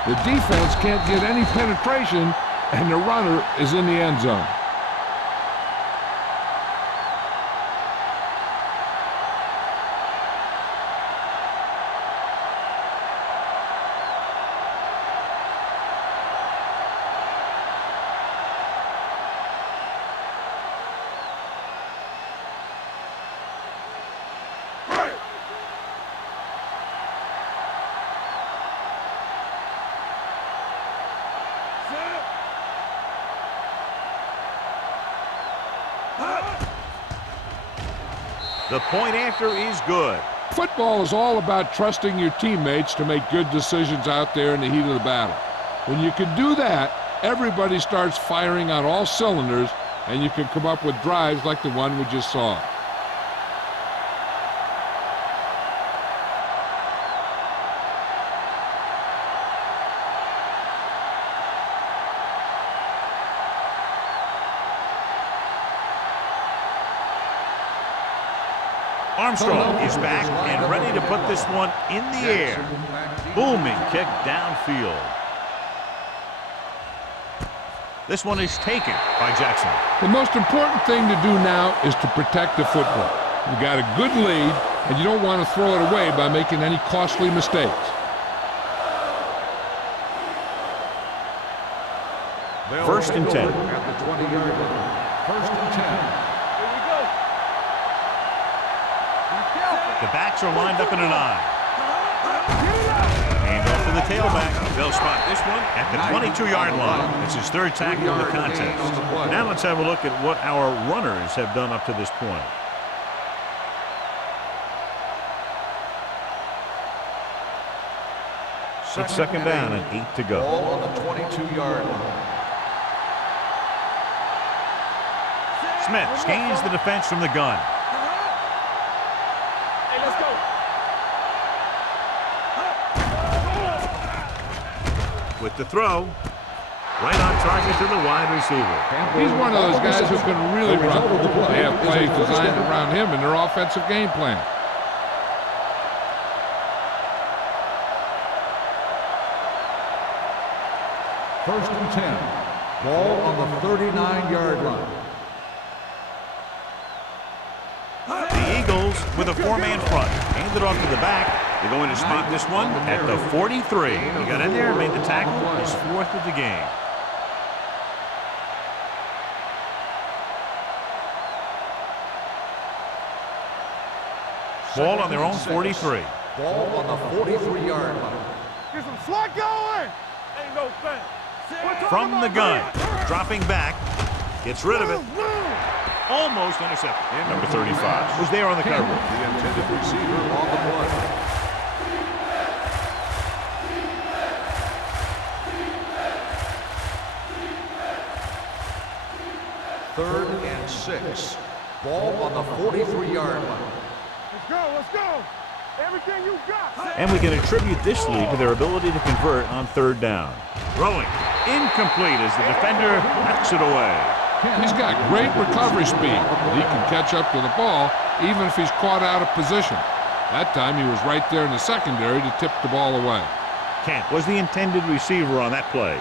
The defense can't get any penetration, and the runner is in the end zone. The point after is good. Football is all about trusting your teammates to make good decisions out there in the heat of the battle. When you can do that, everybody starts firing on all cylinders, and you can come up with drives like the one we just saw. Armstrong is back and ready to put this one in the air. Booming kick downfield. This one is taken by Jackson. The most important thing to do now is to protect the football. You got a good lead, and you don't want to throw it away by making any costly mistakes. First and 10. At the 20-yard line. First and 10. The backs are lined up in an I. Hand off to the tailback. They'll spot this one at the 22-yard line. It's his 3rd tackle of the contest. Now let's have a look at what our runners have done up to this point. It's 2nd down and 8 to go. Ball on the 22-yard line. Smith scans the defense from the gun. Hey, let's go. With the throw, right on target to the wide receiver. He's one of those guys who can really run. They have plays designed around him in their offensive game plan. First and 10. Ball on the 39-yard line. The Eagles with a 4-man front. Handed off to the back. They're going to spot this one at the 43. He got in there and made the tackle. His 4th of the game. Ball on their own 43. Ball on the 43-yard line. Get some slot going. Ain't no thing. From the gun. Dropping back. Gets rid of it. Almost intercepted. Number 35 was there on the cover. The intended receiver on the play. Third and 6. Ball on the 43-yard line. Let's go. Everything you got. And we can attribute this lead to their ability to convert on 3rd down. Throwing. Incomplete as the defender knocks it away. He's got great recovery speed. He can catch up to the ball even if he's caught out of position. That time he was right there in the secondary to tip the ball away. Kent was the intended receiver on that play.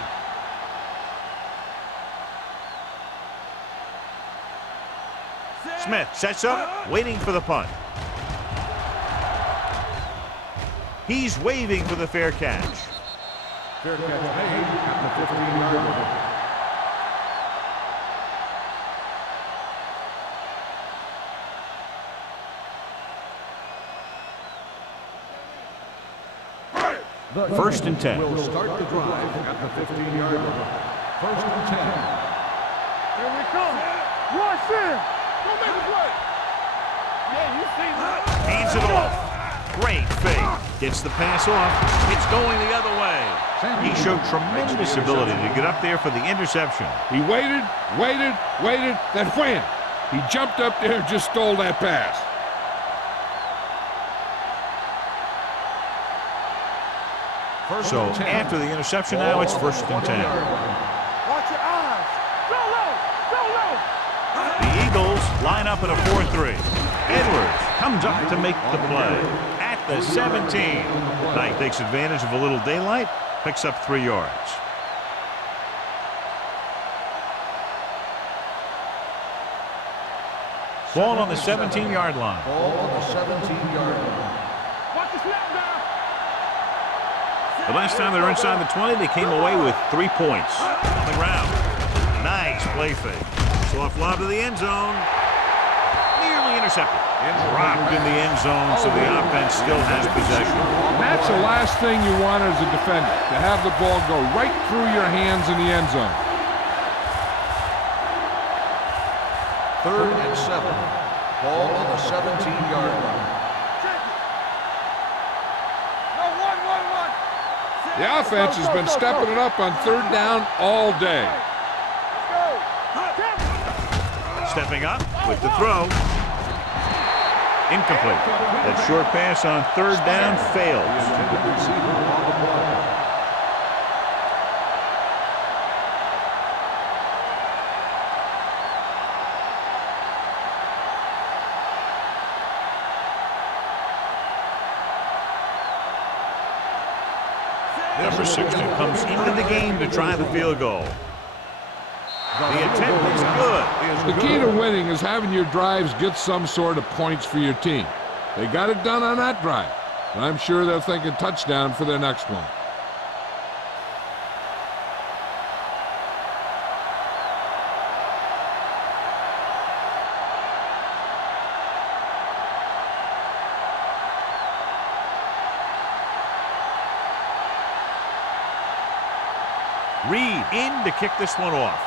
Smith sets up, waiting for the punt. He's waving for the fair catch. Fair catch made at the 15-yard line. First and 10. Will start the drive at the 15-yard line. First and 10. Here we come. Rush in. Go make a play. Yeah, you see that. Hands it off. Great fake. Gets the pass off. It's going the other way. He showed tremendous ability to get up there for the interception. He waited, then wham! He jumped up there and just stole that pass. So after the interception now, it's first and 10. Watch your eyes. Go low. Go low. The Eagles line up in a 4-3. Edwards comes up to make the play at the 17. Knight takes advantage of a little daylight, picks up 3 yards. Ball on the 17-yard line. Ball on the 17-yard line. Watch the snap down. The last time they were inside the 20, they came away with 3 points. On the ground. Nice play fake. Soft lob to the end zone. Nearly intercepted. Dropped in the end zone, so the offense still has possession. And that's the last thing you want as a defender, to have the ball go right through your hands in the end zone. Third and 7. Ball on the 17-yard line. The offense has been stepping it up on third down all day. Stepping up with the throw. Incomplete. That short pass on third down fails. Intended receiver on the play. Number 60 comes into the game to try the field goal. The attempt is good. The key to winning is having your drives get some sort of points for your team. They got it done on that drive, and I'm sure they're thinking touchdown for their next one. Reed in to kick this one off.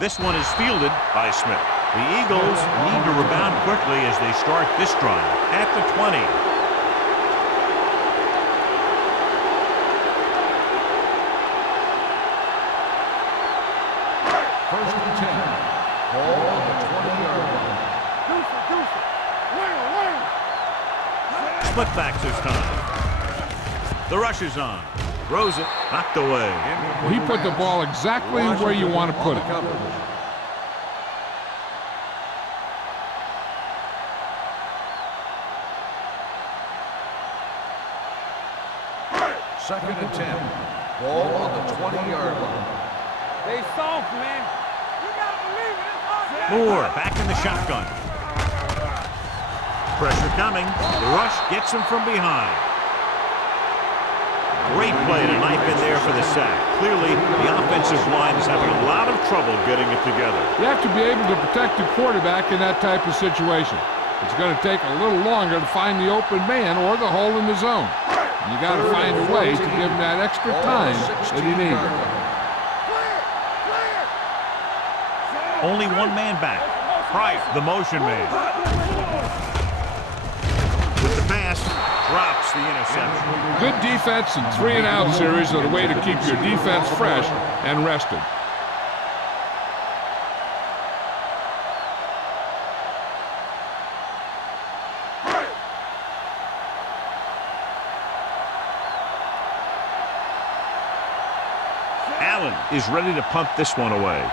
This one is fielded by Smith. The Eagles need to rebound quickly as they start this drive at the 20. First and 10. Ball on the 20-yard line. Deuce it. Wing. Split backs this time. The rush is on. Throws it. Knocked away. He put the ball exactly where you want to put it. Second and 10. Ball on the 20-yard line. They soft, man. You gotta believe it. It's hard. Moore back in the shotgun. Pressure coming. The rush gets him from behind. Great play to knife in there for the sack. Clearly, the offensive line is having a lot of trouble getting it together. You have to be able to protect your quarterback in that type of situation. It's going to take a little longer to find the open man or the hole in the zone. And you got to find a way to give him that extra time that he needs. Only one man back. Pryor, the motion man. With the pass, drops the interception. Good defense and 3-and-out series are the way to keep your defense fresh and rested. Allen is ready to punt this one away.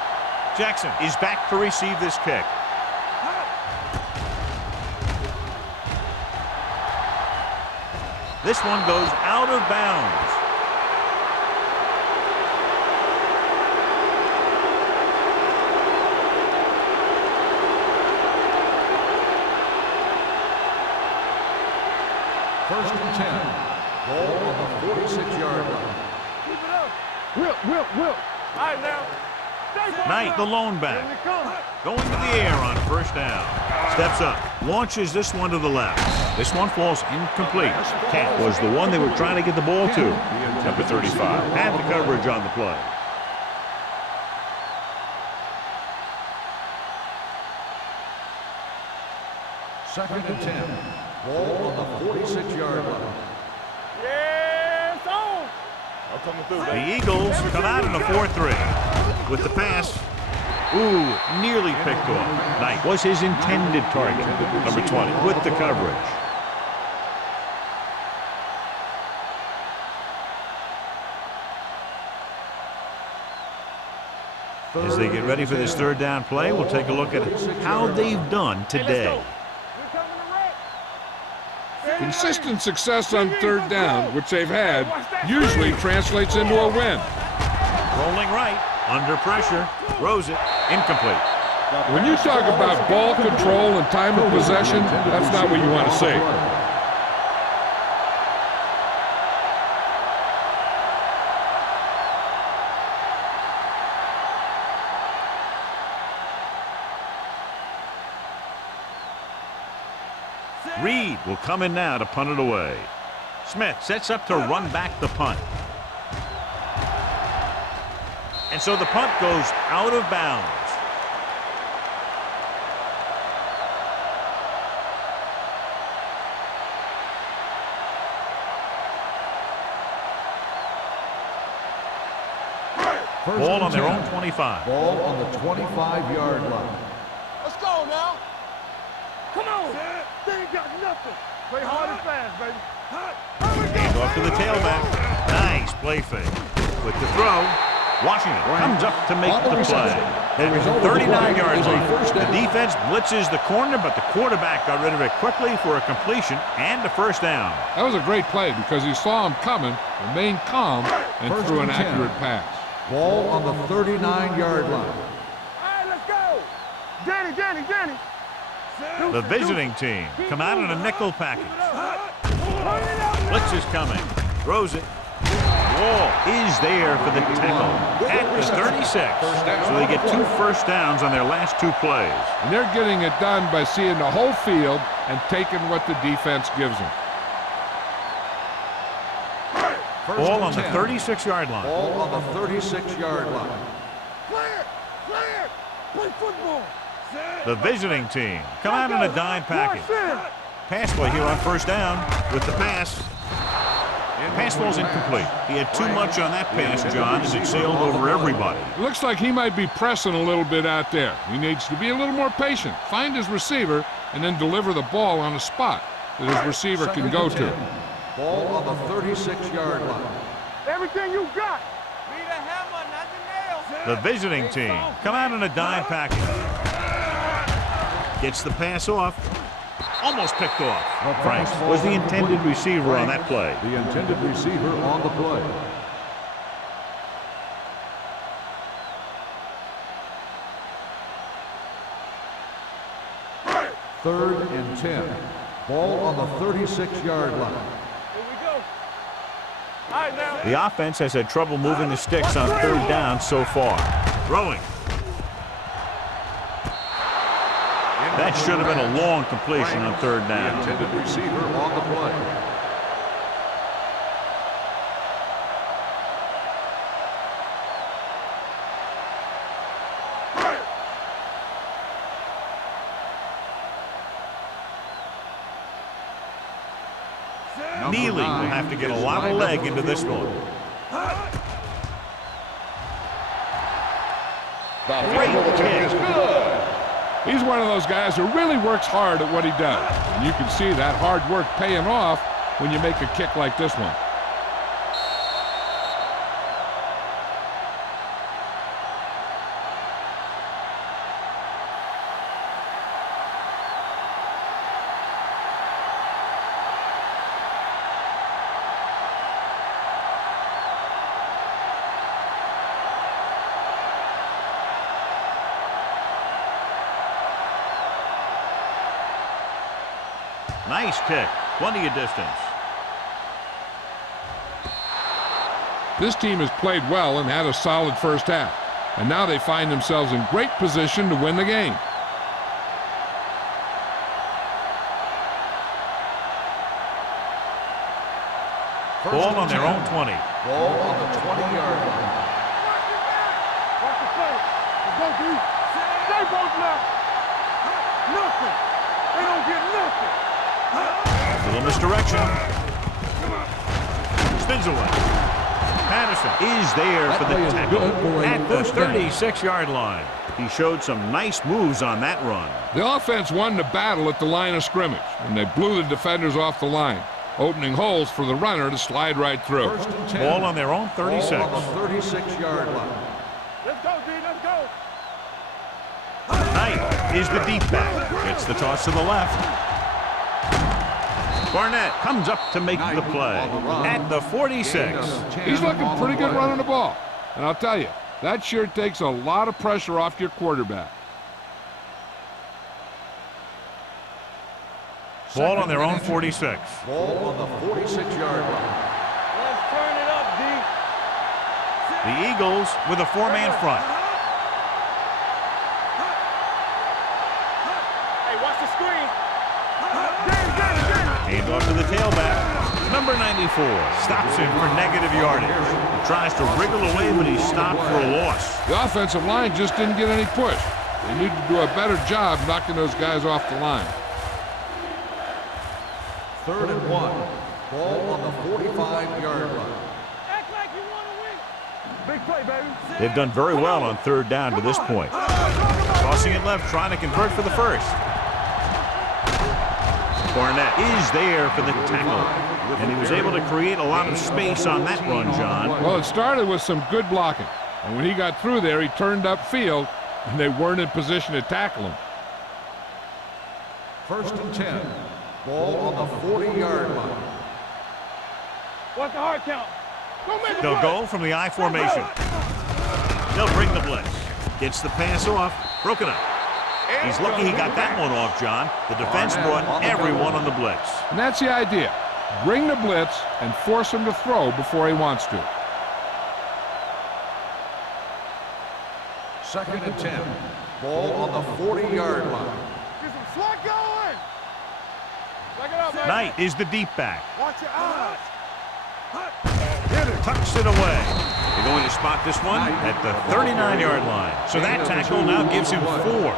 Jackson is back to receive this kick. This one goes out of bounds. First and 10. Ball on the 46-yard line. Keep it up. Whip. All right, now. Knight, the lone back, going to the air on first down. Steps up, launches this one to the left. This one falls incomplete. Kent was the one they were trying to get the ball to. Number 35 had the coverage on the play. Second and 10. Ball on the 46-yard line. Yes, on. I'm coming through, The Eagles come out in a 4-3. With the pass, nearly picked off. Knight was his intended target. Number 20 with the coverage. As they get ready for this third down play, we'll take a look at how they've done today. Consistent success on third down, which they've had, usually translates into a win. Rolling right, under pressure, throws it, incomplete. When you talk about ball control and time of possession, that's not what you want to see. Reed will come in now to punt it away. Smith sets up to run back the punt. And so the punt goes out of bounds. Ball on their own 25. Ball on the 25-yard line. Let's go now. Come on. They ain't got nothing. Play hard and fast, baby. Hand off to the tailback. Nice play fake. With the throw, Washington comes up to make the play. At 39-yard line. The defense blitzes the corner, but the quarterback got rid of it quickly for a completion and a first down. That was a great play because he saw him coming, remained calm, and threw an accurate pass. Ball on the 39-yard line. All right, let's go. Danny. The visiting team come out in a nickel package. Blitz is coming. Throws it. Wall is there for the tackle at the 36. So they get 2 first downs on their last 2 plays. And they're getting it done by seeing the whole field and taking what the defense gives them. Ball on the 36-yard line. Ball on the 36-yard line. Clear. Play football. The visiting team come out in a dime package. Pass play here on first down with the pass. Pass ball's incomplete. He had too much on that pass, John, as it sailed over everybody. It looks like he might be pressing a little bit out there. He needs to be a little more patient, find his receiver, and then deliver the ball on a spot that his receiver can go to. Ball on the 36-yard line. Everything you got. Need a hammer, not the nails. The visiting team come out in a dime package. Gets the pass off. Almost picked off. Franks was the intended receiver on that play. The intended receiver on the play. Third and 10. Ball on the 36-yard line. Here we go. All right, now. The offense has had trouble moving the sticks on third down so far. Throwing. That should have been a long completion on third down. The intended receiver on the play. Neely will have to get a lot of leg into this one. Great kick. He's one of those guys who really works hard at what he does. And you can see that hard work paying off when you make a kick like this one. Nice kick. Plenty of distance. This team has played well and had a solid first half. And now they find themselves in great position to win the game. Ball on their own 20. Ball on the 20-yard line. Watch the play. Let's go, D. Stay both left. Nothing. They don't get nothing. Little misdirection. Spins away. Patterson is there for the tackle at the 36-yard line. He showed some nice moves on that run. The offense won the battle at the line of scrimmage, and they blew the defenders off the line, opening holes for the runner to slide right through. First and 10. Ball on their own 36. Ball on the 36-yard line. Let's go, D. Let's go. Knight is the deep back. Gets the toss to the left. Barnett comes up to make the play at the 46. He's looking pretty good running the ball. And I'll tell you, that sure takes a lot of pressure off your quarterback. Ball on their own 46. Ball on the 46-yard line. Let's turn it up, D. The Eagles with a four-man front. Hey, watch the screen. Hand off to the tailback. Number 94 stops him for negative yardage. He tries to wriggle away, but he's stopped for a loss. The offensive line just didn't get any push. They need to do a better job knocking those guys off the line. 3rd and 1. Ball on the 45-yard line. Act like you want to win. Big play, baby. They've done very well on 3rd down to this point. Tossing it left, trying to convert for the first. Barnett is there for the tackle, and he was able to create a lot of space on that run, John. Well, it started with some good blocking. And when he got through there, he turned upfield, and they weren't in position to tackle him. 1st and 10. Ball on the 40-yard line. What's the hard count? Go make a They'll play. go from the I formation. They'll bring the blitz. Gets the pass off. Broken up. He's lucky he got that one off, John. The defense brought everyone on the blitz. And that's the idea. Bring the blitz and force him to throw before he wants to. 2nd and 10. Ball on the 40-yard line. Get some slack going. Back it up, baby. Knight is the deep back. Watch your eyes. Tucks it away. They're going to spot this one at the 39-yard line. So that tackle now gives him 4.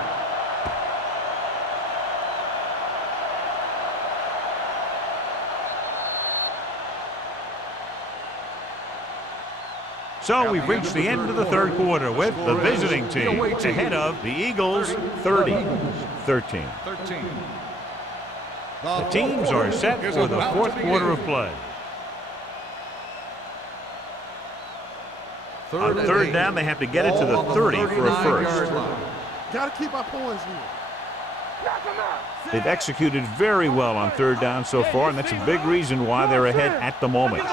So we've reached the end of the 3rd quarter with the visiting team ahead of the Eagles 30-13. The teams are set for the 4th quarter of play. On 3rd down, they have to get it to the 30 for a first. Gotta keep our poise here. Knock him out. They've executed very well on 3rd down so far, and that's a big reason why they're ahead at the moment.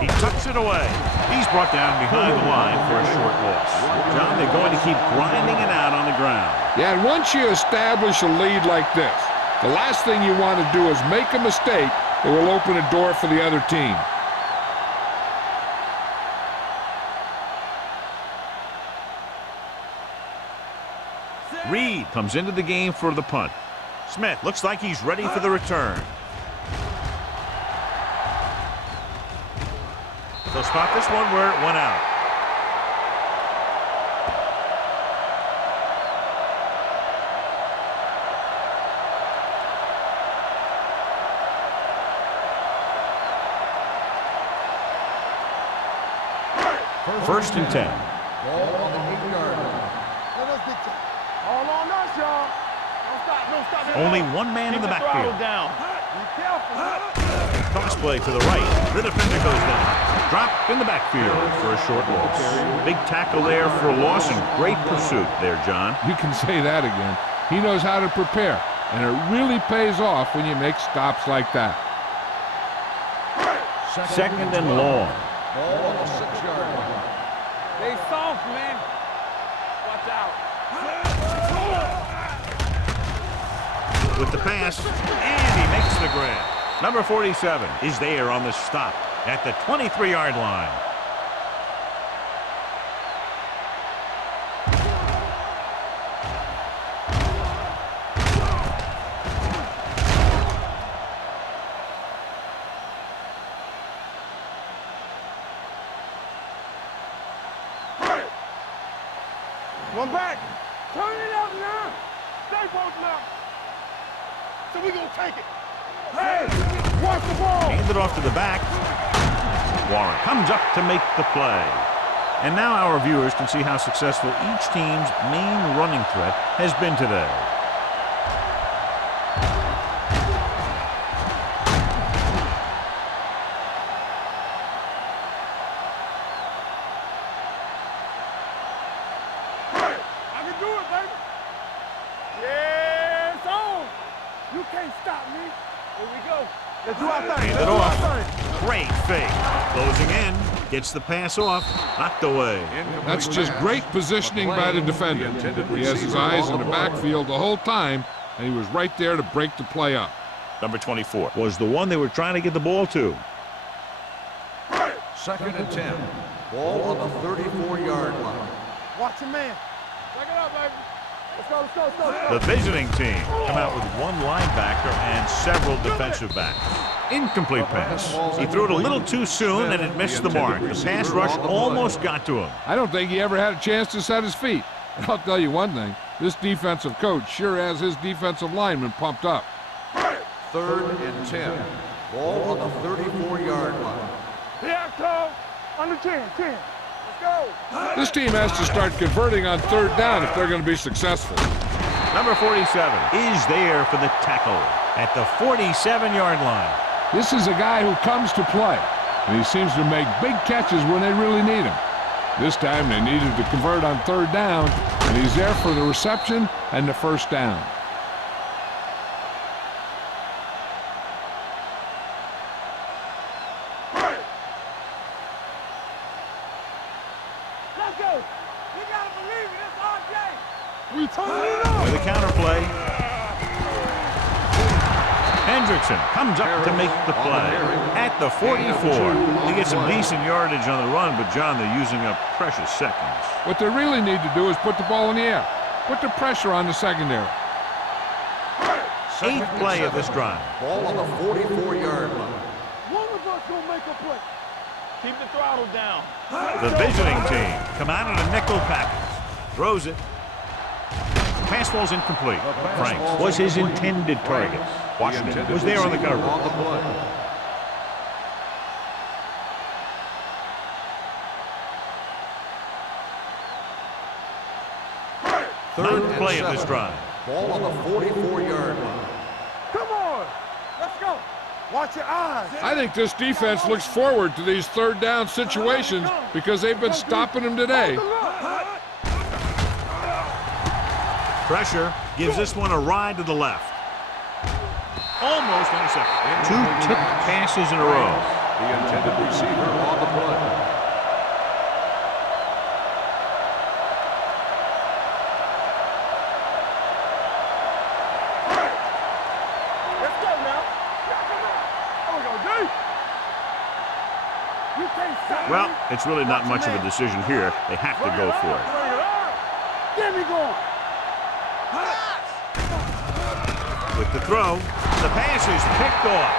He tucks it away. He's brought down behind the line for a short loss. John, they're going to keep grinding it out on the ground. Yeah, and once you establish a lead like this, the last thing you want to do is make a mistake that will open a door for the other team. Reed comes into the game for the punt. Smith looks like he's ready for the return. They'll spot this one where it went out. First and 10. Ball on the 8-yard line. Let us get you. All on us, y'all. Don't stop. Only one man in the backfield. Down. Be careful. Toss play to the right. The defender goes down. Drop in the backfield for a short loss. Big tackle there for a loss and great pursuit there, John. You can say that again. He knows how to prepare, and it really pays off when you make stops like that. 2nd and long. Ball on the 6-yard line. Stay soft, man. Watch out. With the pass, and he makes the grab. Number 47 is there on the stop at the 23-yard line. One back. Turn it up now. Stay bolting up. So we gonna take it. Hey, watch the ball. Hand it off to the back. Warren comes up to make the play. And now our viewers can see how successful each team's main running threat has been today. I can do it, baby. Yeah, it's on. You can't stop me. Here we go. Let's do our thing. Hand it off. Great fake. Closing in. Gets the pass off. Knocked away. That's just great positioning by the defender. He has his eyes in the backfield the whole time, and he was right there to break the play up. Number 24 was the one they were trying to get the ball to. 2nd and 10. Ball on the 34-yard line. Watch your man. Check it out, baby. Let's go, let's go, let's go, let's go. The visiting team come out with one linebacker and several defensive backs. Incomplete pass. He threw it a little too soon and it missed the mark. The pass rush almost got to him. I don't think he ever had a chance to set his feet. And I'll tell you one thing, this defensive coach sure has his defensive lineman pumped up. 3rd and 10. Ball on the 34-yard line. Here I come. Under 10. Let's go. This team has to start converting on 3rd down if they're going to be successful. Number 47 is there for the tackle at the 47-yard line. This is a guy who comes to play, and he seems to make big catches when they really need him. This time they needed to convert on 3rd down, and he's there for the reception and the 1st down. Let's go. You gotta believe it. It's RJ. We turning it up. With a counter play. Hendrickson comes up to make the play at the 44. They get some decent yardage on the run, but John, they're using up precious seconds. What they really need to do is put the ball in the air. Put the pressure on the secondary. 8th play of this drive. Ball on the 44-yard line. One of us gonna make a play. Keep the throttle down. The visiting team come out in a nickel package. Throws it. Pass ball's incomplete. Franks was his intended target. Washington was there on the cover. On the play. Ninth play of this drive. Ball on the 44-yard line. Come on. Let's go. Watch your eyes. I think this defense looks forward to these 3rd down situations because they've been stopping them today. Pressure gives this one a ride to the left. Almost intercepted. 2 tipped passes in a row. The intended receiver on the play. Let's go now. There we go, D. You can't stop Well, me. it's really not much of a decision here. They have to go for it. Bring it on. Get me going. With the throw, the pass is picked off.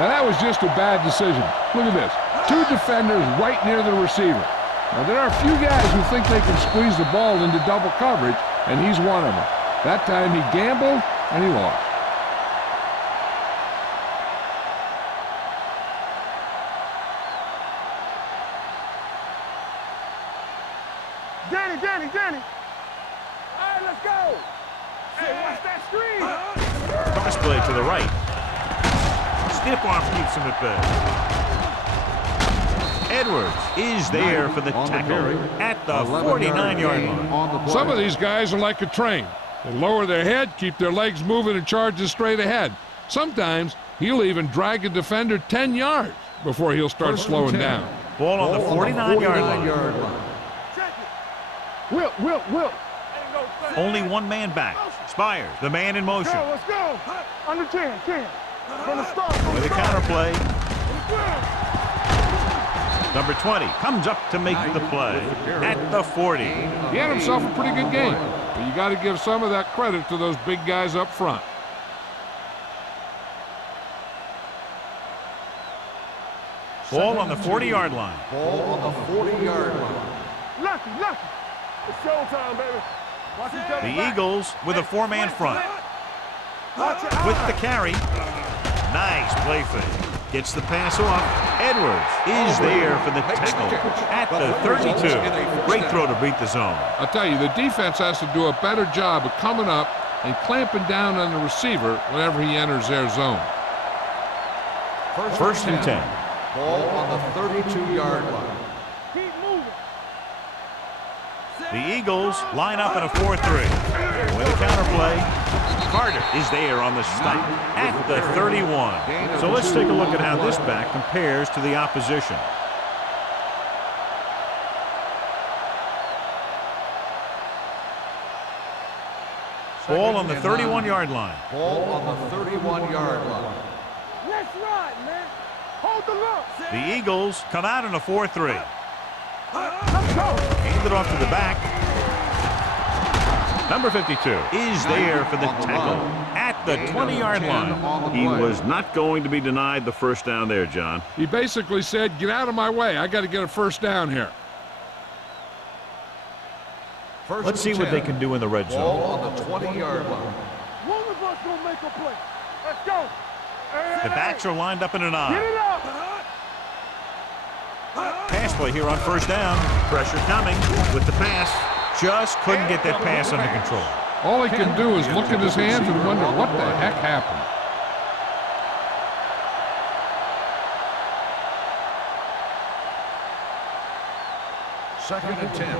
Now that was just a bad decision. Look at this. 2 defenders right near the receiver. Now there are a few guys who think they can squeeze the ball into double coverage, and he's one of them. That time he gambled, and he lost. Danny. All right, let's go. Hey, watch that screen. Cross play to the right. Stiff arm keeps him at bay. Edwards is there for the tackle at the 49-yard line. Some of these guys are like a train. They lower their head, keep their legs moving, and charge straight ahead. Sometimes he'll even drag a defender 10 yards before he'll start slowing down. Ball on the 49-yard line. Check it. Will. Only one man back. Spires, the man in motion. Let's go. Under 10. From the start. With a counter play. Number 20 comes up to make the play at the 40. He had himself a pretty good game, but you got to give some of that credit to those big guys up front. Ball on the 40-yard line. Ball on the 40-yard line. Lucky. It's showtime, baby. Watch each other The back. Eagles with a four-man front. Watch your With eyes. the carry. Nice play fake. Gets the pass off. Edwards is there for the tackle at the 32. Great throw to beat the zone. I'll tell you, the defense has to do a better job of coming up and clamping down on the receiver whenever he enters their zone. First and 10. Ball on the 32-yard line. Keep moving. The Eagles line up in a 4-3. With a counterplay, Carter is there on the stop at the 31. So let's take a look at how this back compares to the opposition. Ball on the 31-yard line. Ball on the 31-yard line. Let's ride, man. Hold the look. The Eagles come out in a 4-3. Let's go. Hand it off to the back. Number 52 is there for the tackle at the 20-yard line. He was not going to be denied the first down there, John. He basically said, get out of my way. I got to get a first down here. Let's see what they can do in the red Ball zone. on the 20-yard line. One of us gonna make a play. Let's go. The backs are lined up in an Get eye. it up. Pass play here on first down. Pressure coming with the pass. Just couldn't get that pass under control. All he can do is look at his hands and wonder what the heck happened. Second and 10.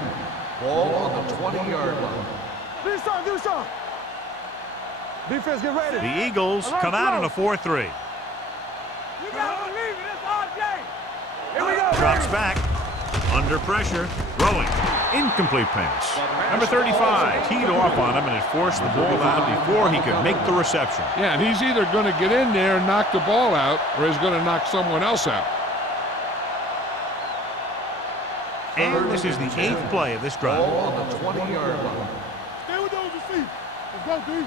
Ball on the 20-yard line. Do something. Do something. Defense, get ready. The Eagles come out in a 4-3. You gotta believe it. It's our day. Here we go. Drops back. Under pressure. Throwing. Incomplete pass. Number 35 teed off on him and had forced the ball out before he could make the reception. Yeah, and he's either going to get in there and knock the ball out, or he's going to knock someone else out. And this is the 8th play of this drive. Ball on the 20-yard line. Stay with those receivers. Let's go, D.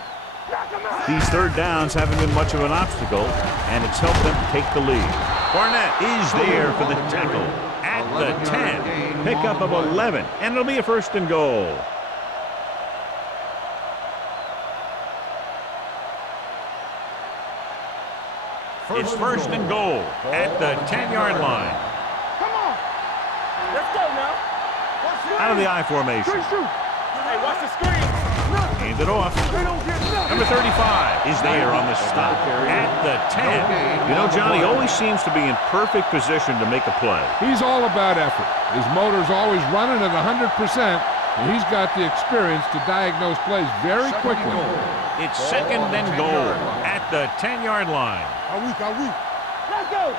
Knock him out. These third downs haven't been much of an obstacle, and it's helped them take the lead. Barnett is there for the tackle at the 10. Pickup of 11, and it'll be a first and goal. It's first and goal at the 10-yard line. Come on. Let's go now. Out of the I formation. Shoot, shoot. Hey, watch the screen. Hand it off. They don't get nothing. Number 35 is there on the stop at the 10. You know, Johnny always seems to be in perfect position to make a play. He's all about effort. His motor's always running at 100%, and he's got the experience to diagnose plays very quickly. It's second and goal at the 10-yard line. Are we? Let's go.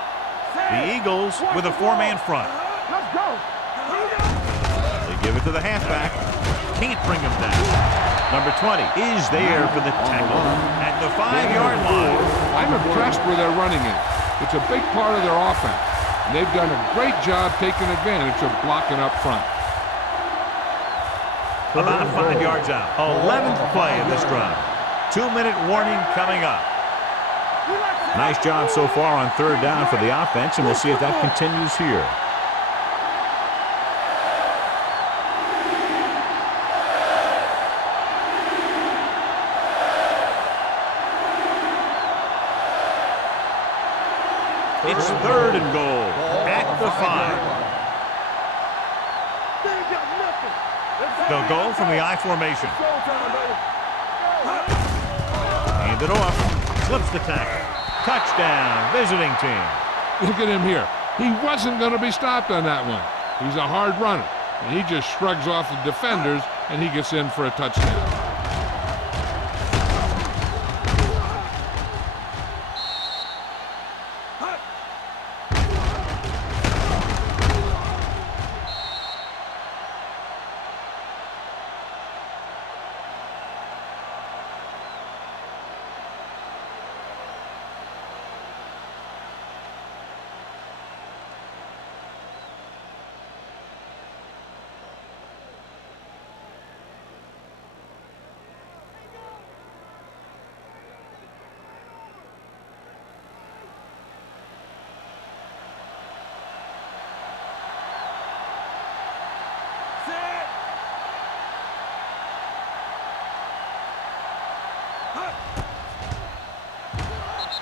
The Eagles with a four-man front. Let's go. They give it to the halfback. Can't bring him down. Number 20 is there for the tackle at the 5-yard line. I'm impressed where they're running it. It's a big part of their offense, and they've done a great job taking advantage of blocking up front. About 5 yards out. 11th play of this drive. 2-minute warning coming up. Nice job so far on third down for the offense, and we'll see if that continues here. It's third and goal at the 5. They ain't got nothing. They'll go from the I formation. Showtime, baby. Hand it off. Slips the tackle. Touchdown, visiting team. Look at him here. He wasn't going to be stopped on that one. He's a hard runner, and he just shrugs off the defenders, and he gets in for a touchdown.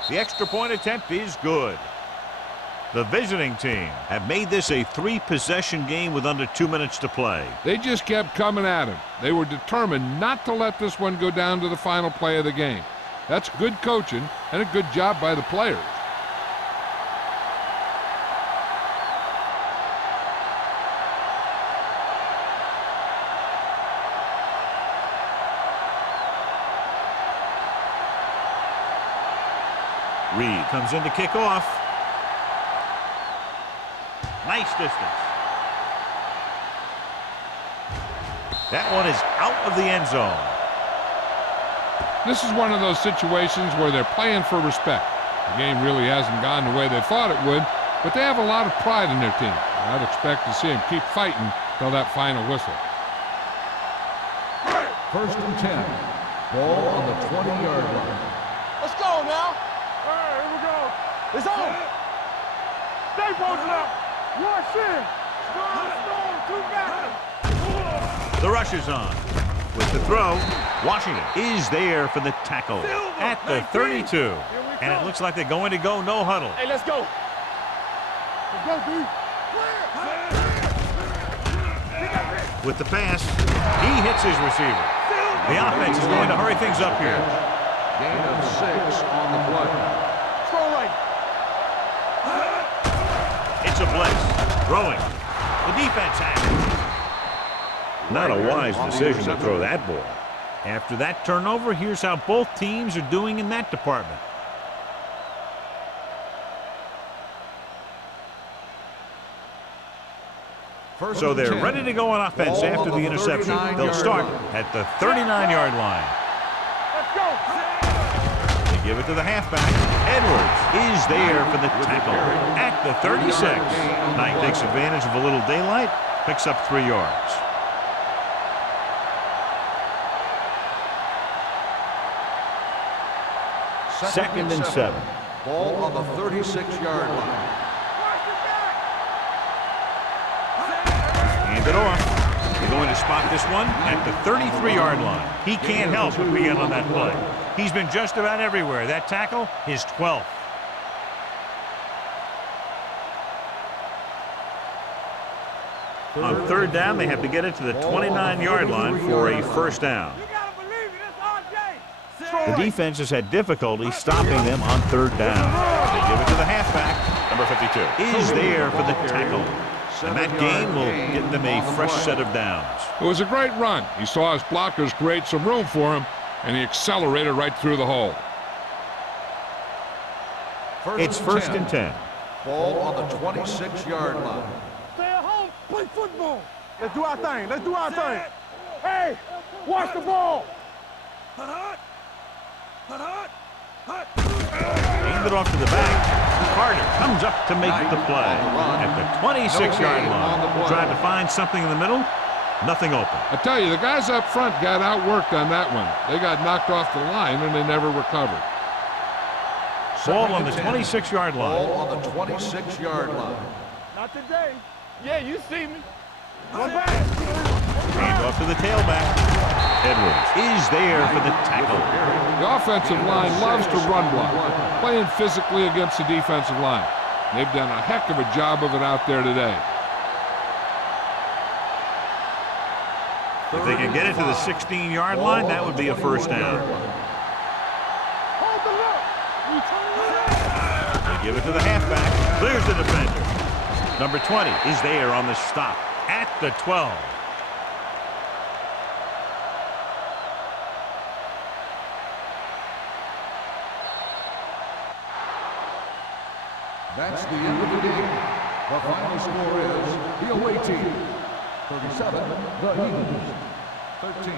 The extra point attempt is good. The visiting team have made this a 3-possession game with under 2 minutes to play. They just kept coming at him. They were determined not to let this one go down to the final play of the game. That's good coaching and a good job by the players. Reed comes in to kick off. Nice distance. That one is out of the end zone. This is one of those situations where they're playing for respect. The game really hasn't gone the way they thought it would, but they have a lot of pride in their team. I'd expect to see them keep fighting till that final whistle. First and 10. Ball on the 20-yard line. Let's go now. All right, here we go. It's on. Stay posted up. Rush in. Storm, 2 back. The rush is on. With the throw, Washington is there for the tackle at the 32. And it looks like they're going to go no huddle. Hey, let's go. Let's go, B. With the pass, he hits his receiver. The offense is going to hurry things up here. Gain of 6 on the play. Throw right. It's a blitz. Throwing. The defense has it. Not a wise decision to throw that ball. After that turnover, here's how both teams are doing in that department. So they're ready to go on offense after the interception. They'll start at the 39-yard line. Let's go. They give it to the halfback. Edwards is there for the tackle at the 36. Knight takes advantage of a little daylight, picks up 3 yards. Second and 7. Ball on the 36-yard line. Hand it off. They're going to spot this one at the 33-yard line. He can't help but begin on that play. He's been just about everywhere. That tackle, his 12th. On third down, they have to get it to the 29-yard line for a first down. You gotta believe it. It's RJ. The defense has had difficulty stopping them on third down. They give it to the halfback. Number 52 is there for the tackle. And that gain will get them a fresh set of downs. It was a great run. He saw his blockers create some room for him, and he accelerated right through the hole. It's first and 10. Ball on the 26-yard line. Stay at home. Play football. Let's do our thing. Let's do our thing. Hey, watch the ball. Hand it off to the back. Carter comes up to make the play at the 26-yard line. Tried to find something in the middle. Nothing open. I tell you, the guys up front got outworked on that one. They got knocked off the line, and they never recovered. Ball on the 26-yard line. Ball on the 26-yard line. Not today. Yeah, you see me. Go back. Hand off to the tailback. Edwards is there for the tackle. The offensive line loves to run block, playing physically against the defensive line. They've done a heck of a job of it out there today. If they can get it to the 16-yard line, that would be a first down. Hold the look. They give it to the halfback. Clears the defender. Number 20 is there on the stop at the 12. That's the end of the game. The final score is the away team 37, the Eagles 13.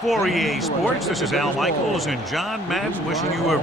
For EA Sports, this is Al Michaels and John Madden wishing you a